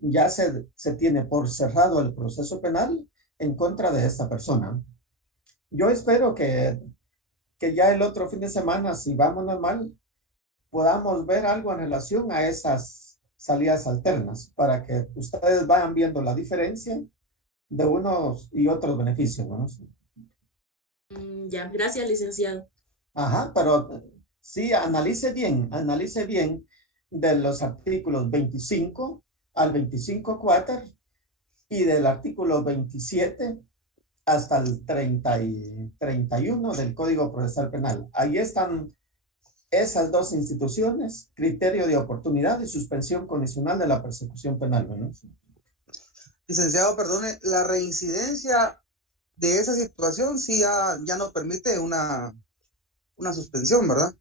ya se tiene por cerrado el proceso penal en contra de esta persona. Yo espero que ya el otro fin de semana, si vamos normal, podamos ver algo en relación a esas salidas alternas para que ustedes vayan viendo la diferencia de unos y otros beneficios, ¿no? Ya, gracias, licenciado. Ajá, pero sí, analice bien de los artículos 25 al 25 cuater y del artículo 27 hasta el 31 del Código Procesal Penal. Ahí están esas dos instituciones, criterio de oportunidad y suspensión condicional de la persecución penal, ¿no? Licenciado, perdone, la reincidencia de esa situación sí ya no permite una suspensión, ¿verdad?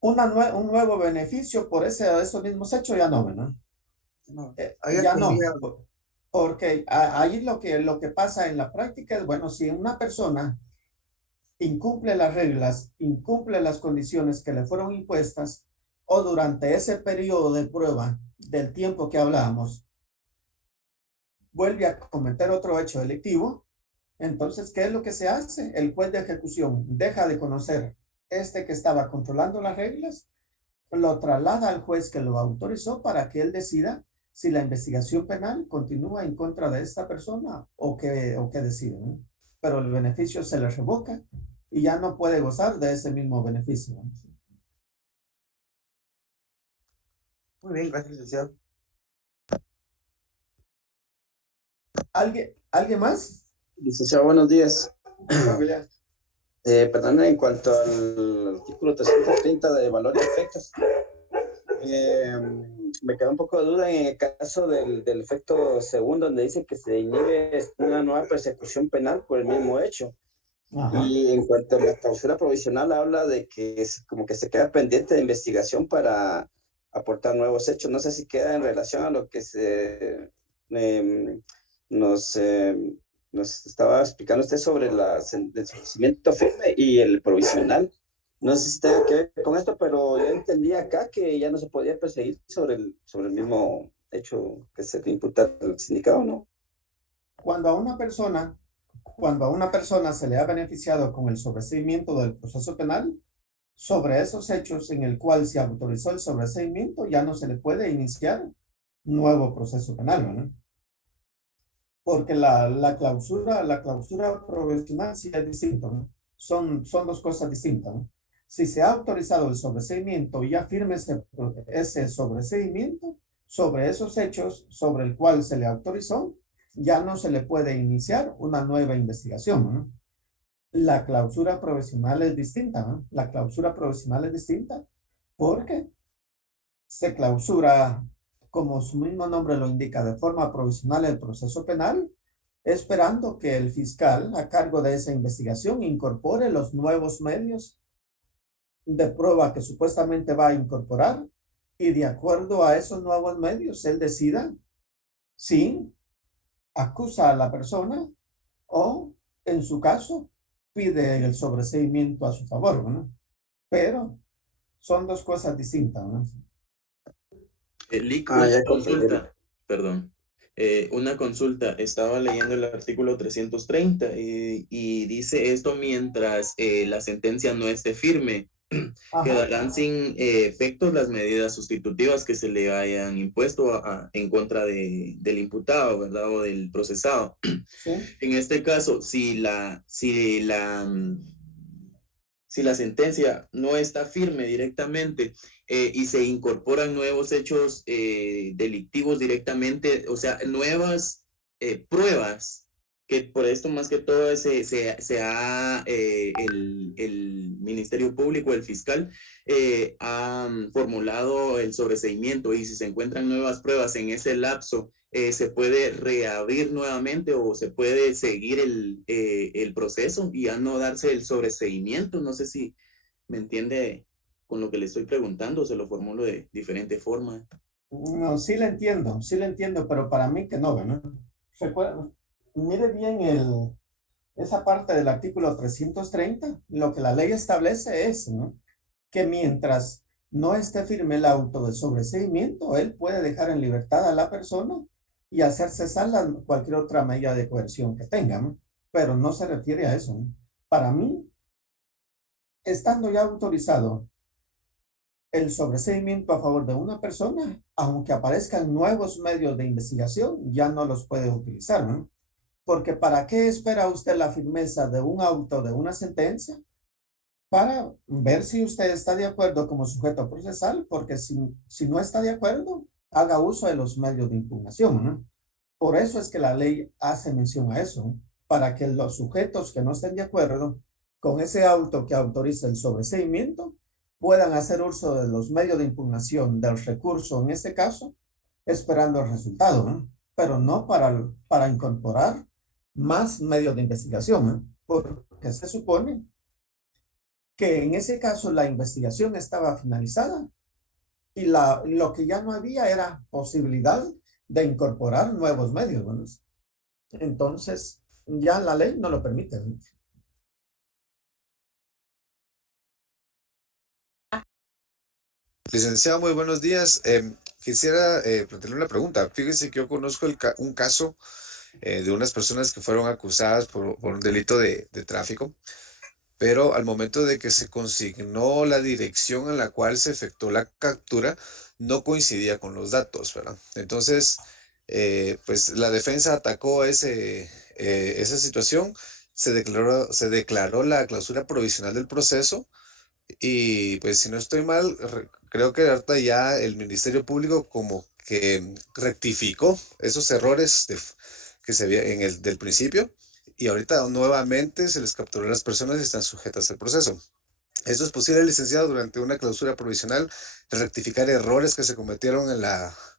Un nuevo beneficio por esos mismos hechos ya no, ¿verdad? No, ya no, porque ahí lo que pasa en la práctica es, bueno, si una persona incumple las reglas, incumple las condiciones que le fueron impuestas, o durante ese periodo de prueba del tiempo que hablábamos, vuelve a cometer otro hecho delictivo, entonces, ¿qué es lo que se hace? El juez de ejecución deja de conocer que estaba controlando las reglas, lo traslada al juez que lo autorizó para que él decida si la investigación penal continúa en contra de esta persona o qué decide, ¿no? Pero el beneficio se le revoca y ya no puede gozar de ese mismo beneficio, ¿no? Muy bien, gracias, licenciado. ¿Alguien más? Licenciado, buenos días. Familia. Perdón, en cuanto al artículo 330 de valor y efectos, me queda un poco de duda en el caso del efecto segundo, donde dice que se inhibe una nueva persecución penal por el mismo hecho. Ajá. Y en cuanto a la clausura provisional, habla de que como que se queda pendiente de investigación para aportar nuevos hechos. No sé si queda en relación a lo que nos estaba explicando usted sobre el sometimiento firme y el provisional. No sé si tenga que ver con esto, pero yo entendí acá que ya no se podía perseguir sobre el mismo hecho que se le imputa al sindicado, ¿no? Cuando a una persona se le ha beneficiado con el sobreseimiento del proceso penal, sobre esos hechos en el cual se autorizó el sobreseimiento, ya no se le puede iniciar nuevo proceso penal, ¿no? Porque la clausura provisional sí es distinto, ¿no? Son dos cosas distintas, ¿no? Si se ha autorizado el sobreseimiento y ya firme ese sobreseimiento sobre esos hechos sobre el cual se le autorizó, ya no se le puede iniciar una nueva investigación, ¿no? La clausura provisional es distinta, ¿no? La clausura provisional es distinta porque se clausura, como su mismo nombre lo indica, de forma provisional el proceso penal, esperando que el fiscal a cargo de esa investigación incorpore los nuevos medios de prueba que supuestamente va a incorporar y de acuerdo a esos nuevos medios él decida si acusa a la persona o en su caso pide el sobreseimiento a su favor, ¿no? Pero son dos cosas distintas, ¿no? Una consulta, perdón. Una consulta, estaba leyendo el artículo 330 y dice esto mientras la sentencia no esté firme. Ajá. Quedarán sin efectos las medidas sustitutivas que se le hayan impuesto en contra del imputado, ¿verdad? O del procesado. Sí. En este caso, si la sentencia no está firme directamente y se incorporan nuevos hechos delictivos directamente, o sea, nuevas pruebas que por esto más que todo se ha, el Ministerio Público, el fiscal, ha formulado el sobreseimiento y si se encuentran nuevas pruebas en ese lapso, se puede reabrir nuevamente o se puede seguir el proceso y ya no darse el sobreseimiento. No sé si me entiende con lo que le estoy preguntando, se lo formulo de diferente forma. No, sí le entiendo, pero para mí que no, ¿no? Recuerda, mire bien esa parte del artículo 330, lo que la ley establece es, ¿no?, que mientras no esté firme el auto de sobreseimiento, él puede dejar en libertad a la persona y hacer cesar cualquier otra medida de coerción que tenga, ¿no? Pero no se refiere a eso, ¿no? Para mí, estando ya autorizado el sobreseimiento a favor de una persona, aunque aparezcan nuevos medios de investigación, ya no los puede utilizar, ¿no? Porque ¿para qué espera usted la firmeza de un auto, de una sentencia? Para ver si usted está de acuerdo como sujeto procesal, porque si no está de acuerdo, haga uso de los medios de impugnación, ¿no? Por eso es que la ley hace mención a eso, ¿no?, para que los sujetos que no estén de acuerdo con ese auto que autoriza el sobreseimiento puedan hacer uso de los medios de impugnación del recurso en este caso, esperando el resultado, ¿no? Pero no para incorporar más medios de investigación, ¿no? Porque se supone que en ese caso la investigación estaba finalizada y lo que ya no había era posibilidad de incorporar nuevos medios, ¿no? Entonces, ya la ley no lo permite, ¿no? Licenciado, muy buenos días. Quisiera plantearle una pregunta. Fíjese que yo conozco un caso de unas personas que fueron acusadas por un delito de tráfico, pero al momento de que se consignó la dirección en la cual se efectuó la captura, no coincidía con los datos, ¿verdad? Entonces, pues la defensa atacó esa situación, se declaró la clausura provisional del proceso y pues si no estoy mal, creo que ahorita ya el Ministerio Público como que rectificó esos errores que se había del principio y ahorita nuevamente se les capturó a las personas y están sujetas al proceso. ¿Esto es posible, licenciado, durante una clausura provisional, rectificar errores que se cometieron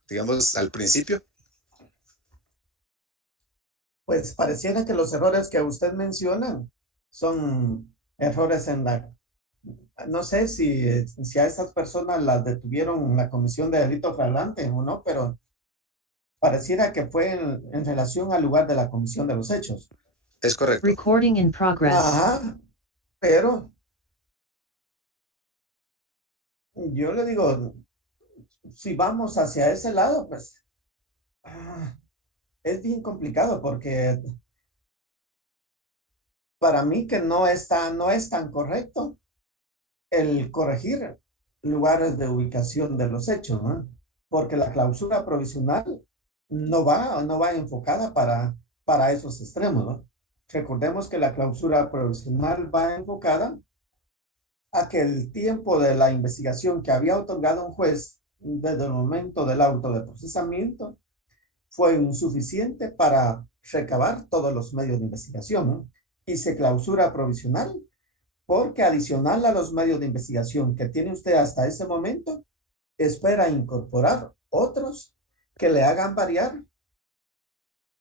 digamos, al principio? Pues pareciera que los errores que usted menciona son errores no sé si a estas personas las detuvieron en la comisión de delito flagrante o no, pero pareciera que fue en relación al lugar de la comisión de los hechos. Es correcto. Recording in progress. Ajá, pero yo le digo, si vamos hacia ese lado, pues es bien complicado porque para mí que no es tan correcto el corregir lugares de ubicación de los hechos, ¿no? Porque la clausura provisional no va enfocada para esos extremos, ¿no? Recordemos que la clausura provisional va enfocada a que el tiempo de la investigación que había otorgado un juez desde el momento del auto de procesamiento fue insuficiente para recabar todos los medios de investigación, ¿no? Y se clausura provisional porque adicional a los medios de investigación que tiene usted hasta ese momento, espera incorporar otros que le hagan variar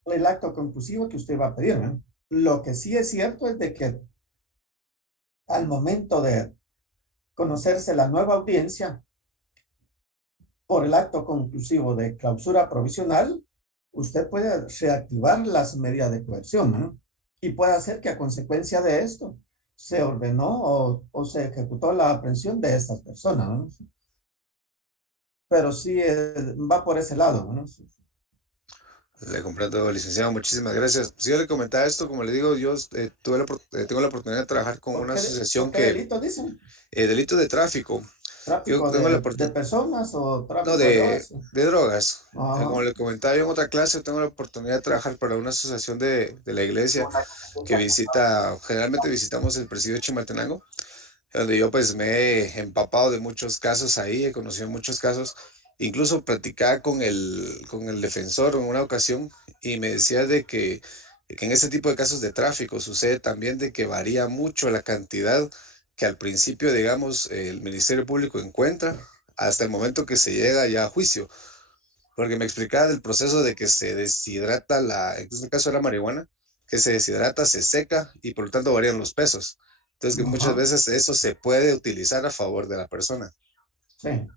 el acto conclusivo que usted va a pedir, ¿no? Lo que sí es cierto es de que al momento de conocerse la nueva audiencia por el acto conclusivo de clausura provisional, usted puede reactivar las medidas de coerción, ¿no? Y puede hacer que a consecuencia de esto se ordenó o se ejecutó la aprehensión de estas personas, ¿no? Pero sí va por ese lado, ¿no? Le comprendo, licenciado, muchísimas gracias. Si yo le comentaba esto, como le digo, yo tengo la oportunidad de trabajar con una asociación ¿Qué delito dicen? Delito de tráfico. ¿Tráfico de personas o tráfico no, de drogas? De drogas. Ajá. Como le comentaba yo en otra clase, tengo la oportunidad de trabajar para una asociación de la iglesia que generalmente visitamos el presidio de Chimaltenango, donde yo pues me he empapado de muchos casos ahí, he conocido muchos casos. Incluso platicaba con el defensor en una ocasión y me decía de que que en este tipo de casos de tráfico sucede también de que varía mucho la cantidad que al principio, digamos, el Ministerio Público encuentra hasta el momento que se llega ya a juicio. Porque me explicaba del proceso de que se deshidrata en este caso de la marihuana, que se deshidrata, se seca y por lo tanto varían los pesos. Entonces que muchas Ajá. veces eso se puede utilizar a favor de la persona. Sí.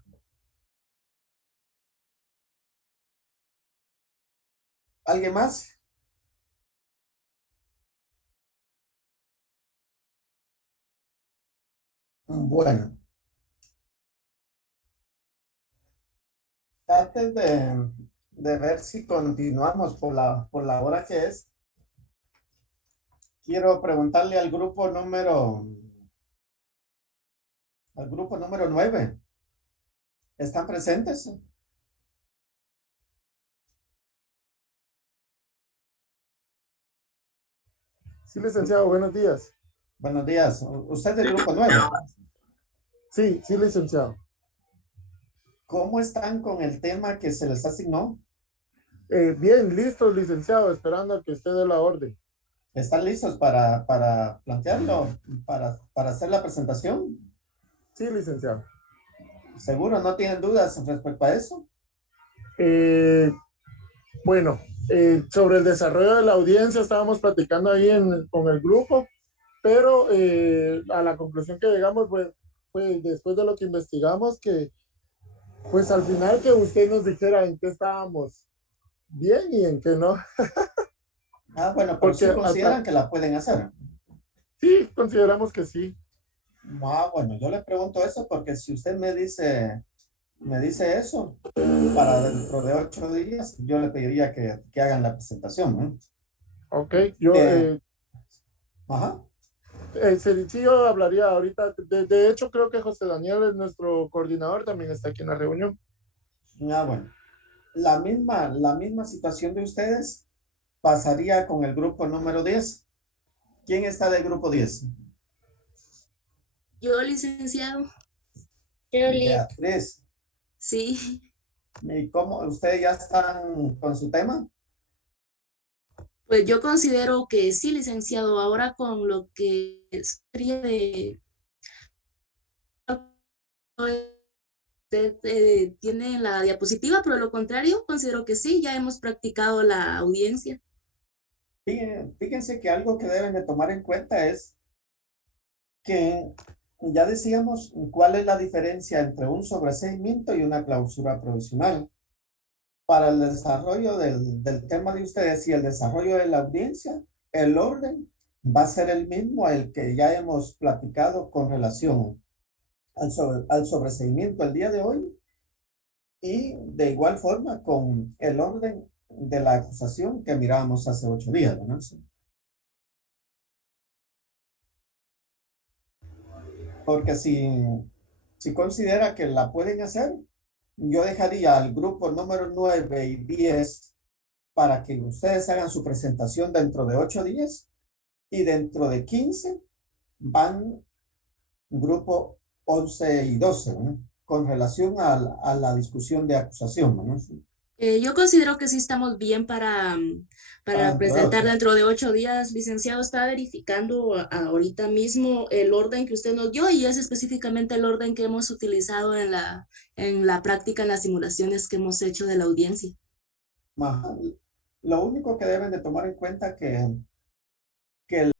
¿Alguien más? Bueno, antes de ver si continuamos por la hora que es, quiero preguntarle al grupo número 9. ¿Están presentes? Sí, licenciado, buenos días. Buenos días. ¿Usted es del grupo 9? Sí, sí, licenciado. ¿Cómo están con el tema que se les asignó? Bien, listos, licenciado, esperando a que usted dé la orden. ¿Están listos para plantearlo, para hacer la presentación? Sí, licenciado. ¿Seguro? ¿No tienen dudas respecto a eso? Bueno, sobre el desarrollo de la audiencia estábamos platicando ahí con el grupo, pero a la conclusión que llegamos fue después de lo que investigamos que pues al final que usted nos dijera en qué estábamos bien y en qué no. Ah, bueno, pero Porque sí consideran que la pueden hacer. Sí, consideramos que sí. Ah, bueno, yo le pregunto eso porque si usted me dice eso, para dentro de 8 días, yo le pediría que hagan la presentación, ¿no? Ok, yo... Ajá. Sí, yo hablaría ahorita. De hecho, creo que José Daniel es nuestro coordinador, también está aquí en la reunión. Ah, bueno. La misma situación de ustedes pasaría con el grupo número 10. ¿Quién está del grupo 10? Yo, licenciado. Beatriz. Sí. ¿Y cómo ustedes ya están con su tema? Pues yo considero que sí, licenciado. Ahora con lo que sería de... Usted tiene la diapositiva, pero lo contrario, considero que sí, ya hemos practicado la audiencia. Fíjense que algo que deben de tomar en cuenta es que ya decíamos cuál es la diferencia entre un sobreseimiento y una clausura provisional. Para el desarrollo del tema de ustedes y el desarrollo de la audiencia, el orden va a ser el mismo al que ya hemos platicado con relación al sobreseimiento el día de hoy y de igual forma con el orden de la acusación que mirábamos hace 8 días, ¿no? Porque si considera que la pueden hacer, yo dejaría al grupo número 9 y 10 para que ustedes hagan su presentación dentro de 8 días y dentro de 15 van grupo 11 y 12, ¿no? Con relación a la discusión de acusación, ¿no? Yo considero que sí estamos bien para presentar dentro de 8 días. Licenciado, está verificando ahorita mismo el orden que usted nos dio y es específicamente el orden que hemos utilizado en la práctica, en las simulaciones que hemos hecho de la audiencia. Lo único que deben de tomar en cuenta que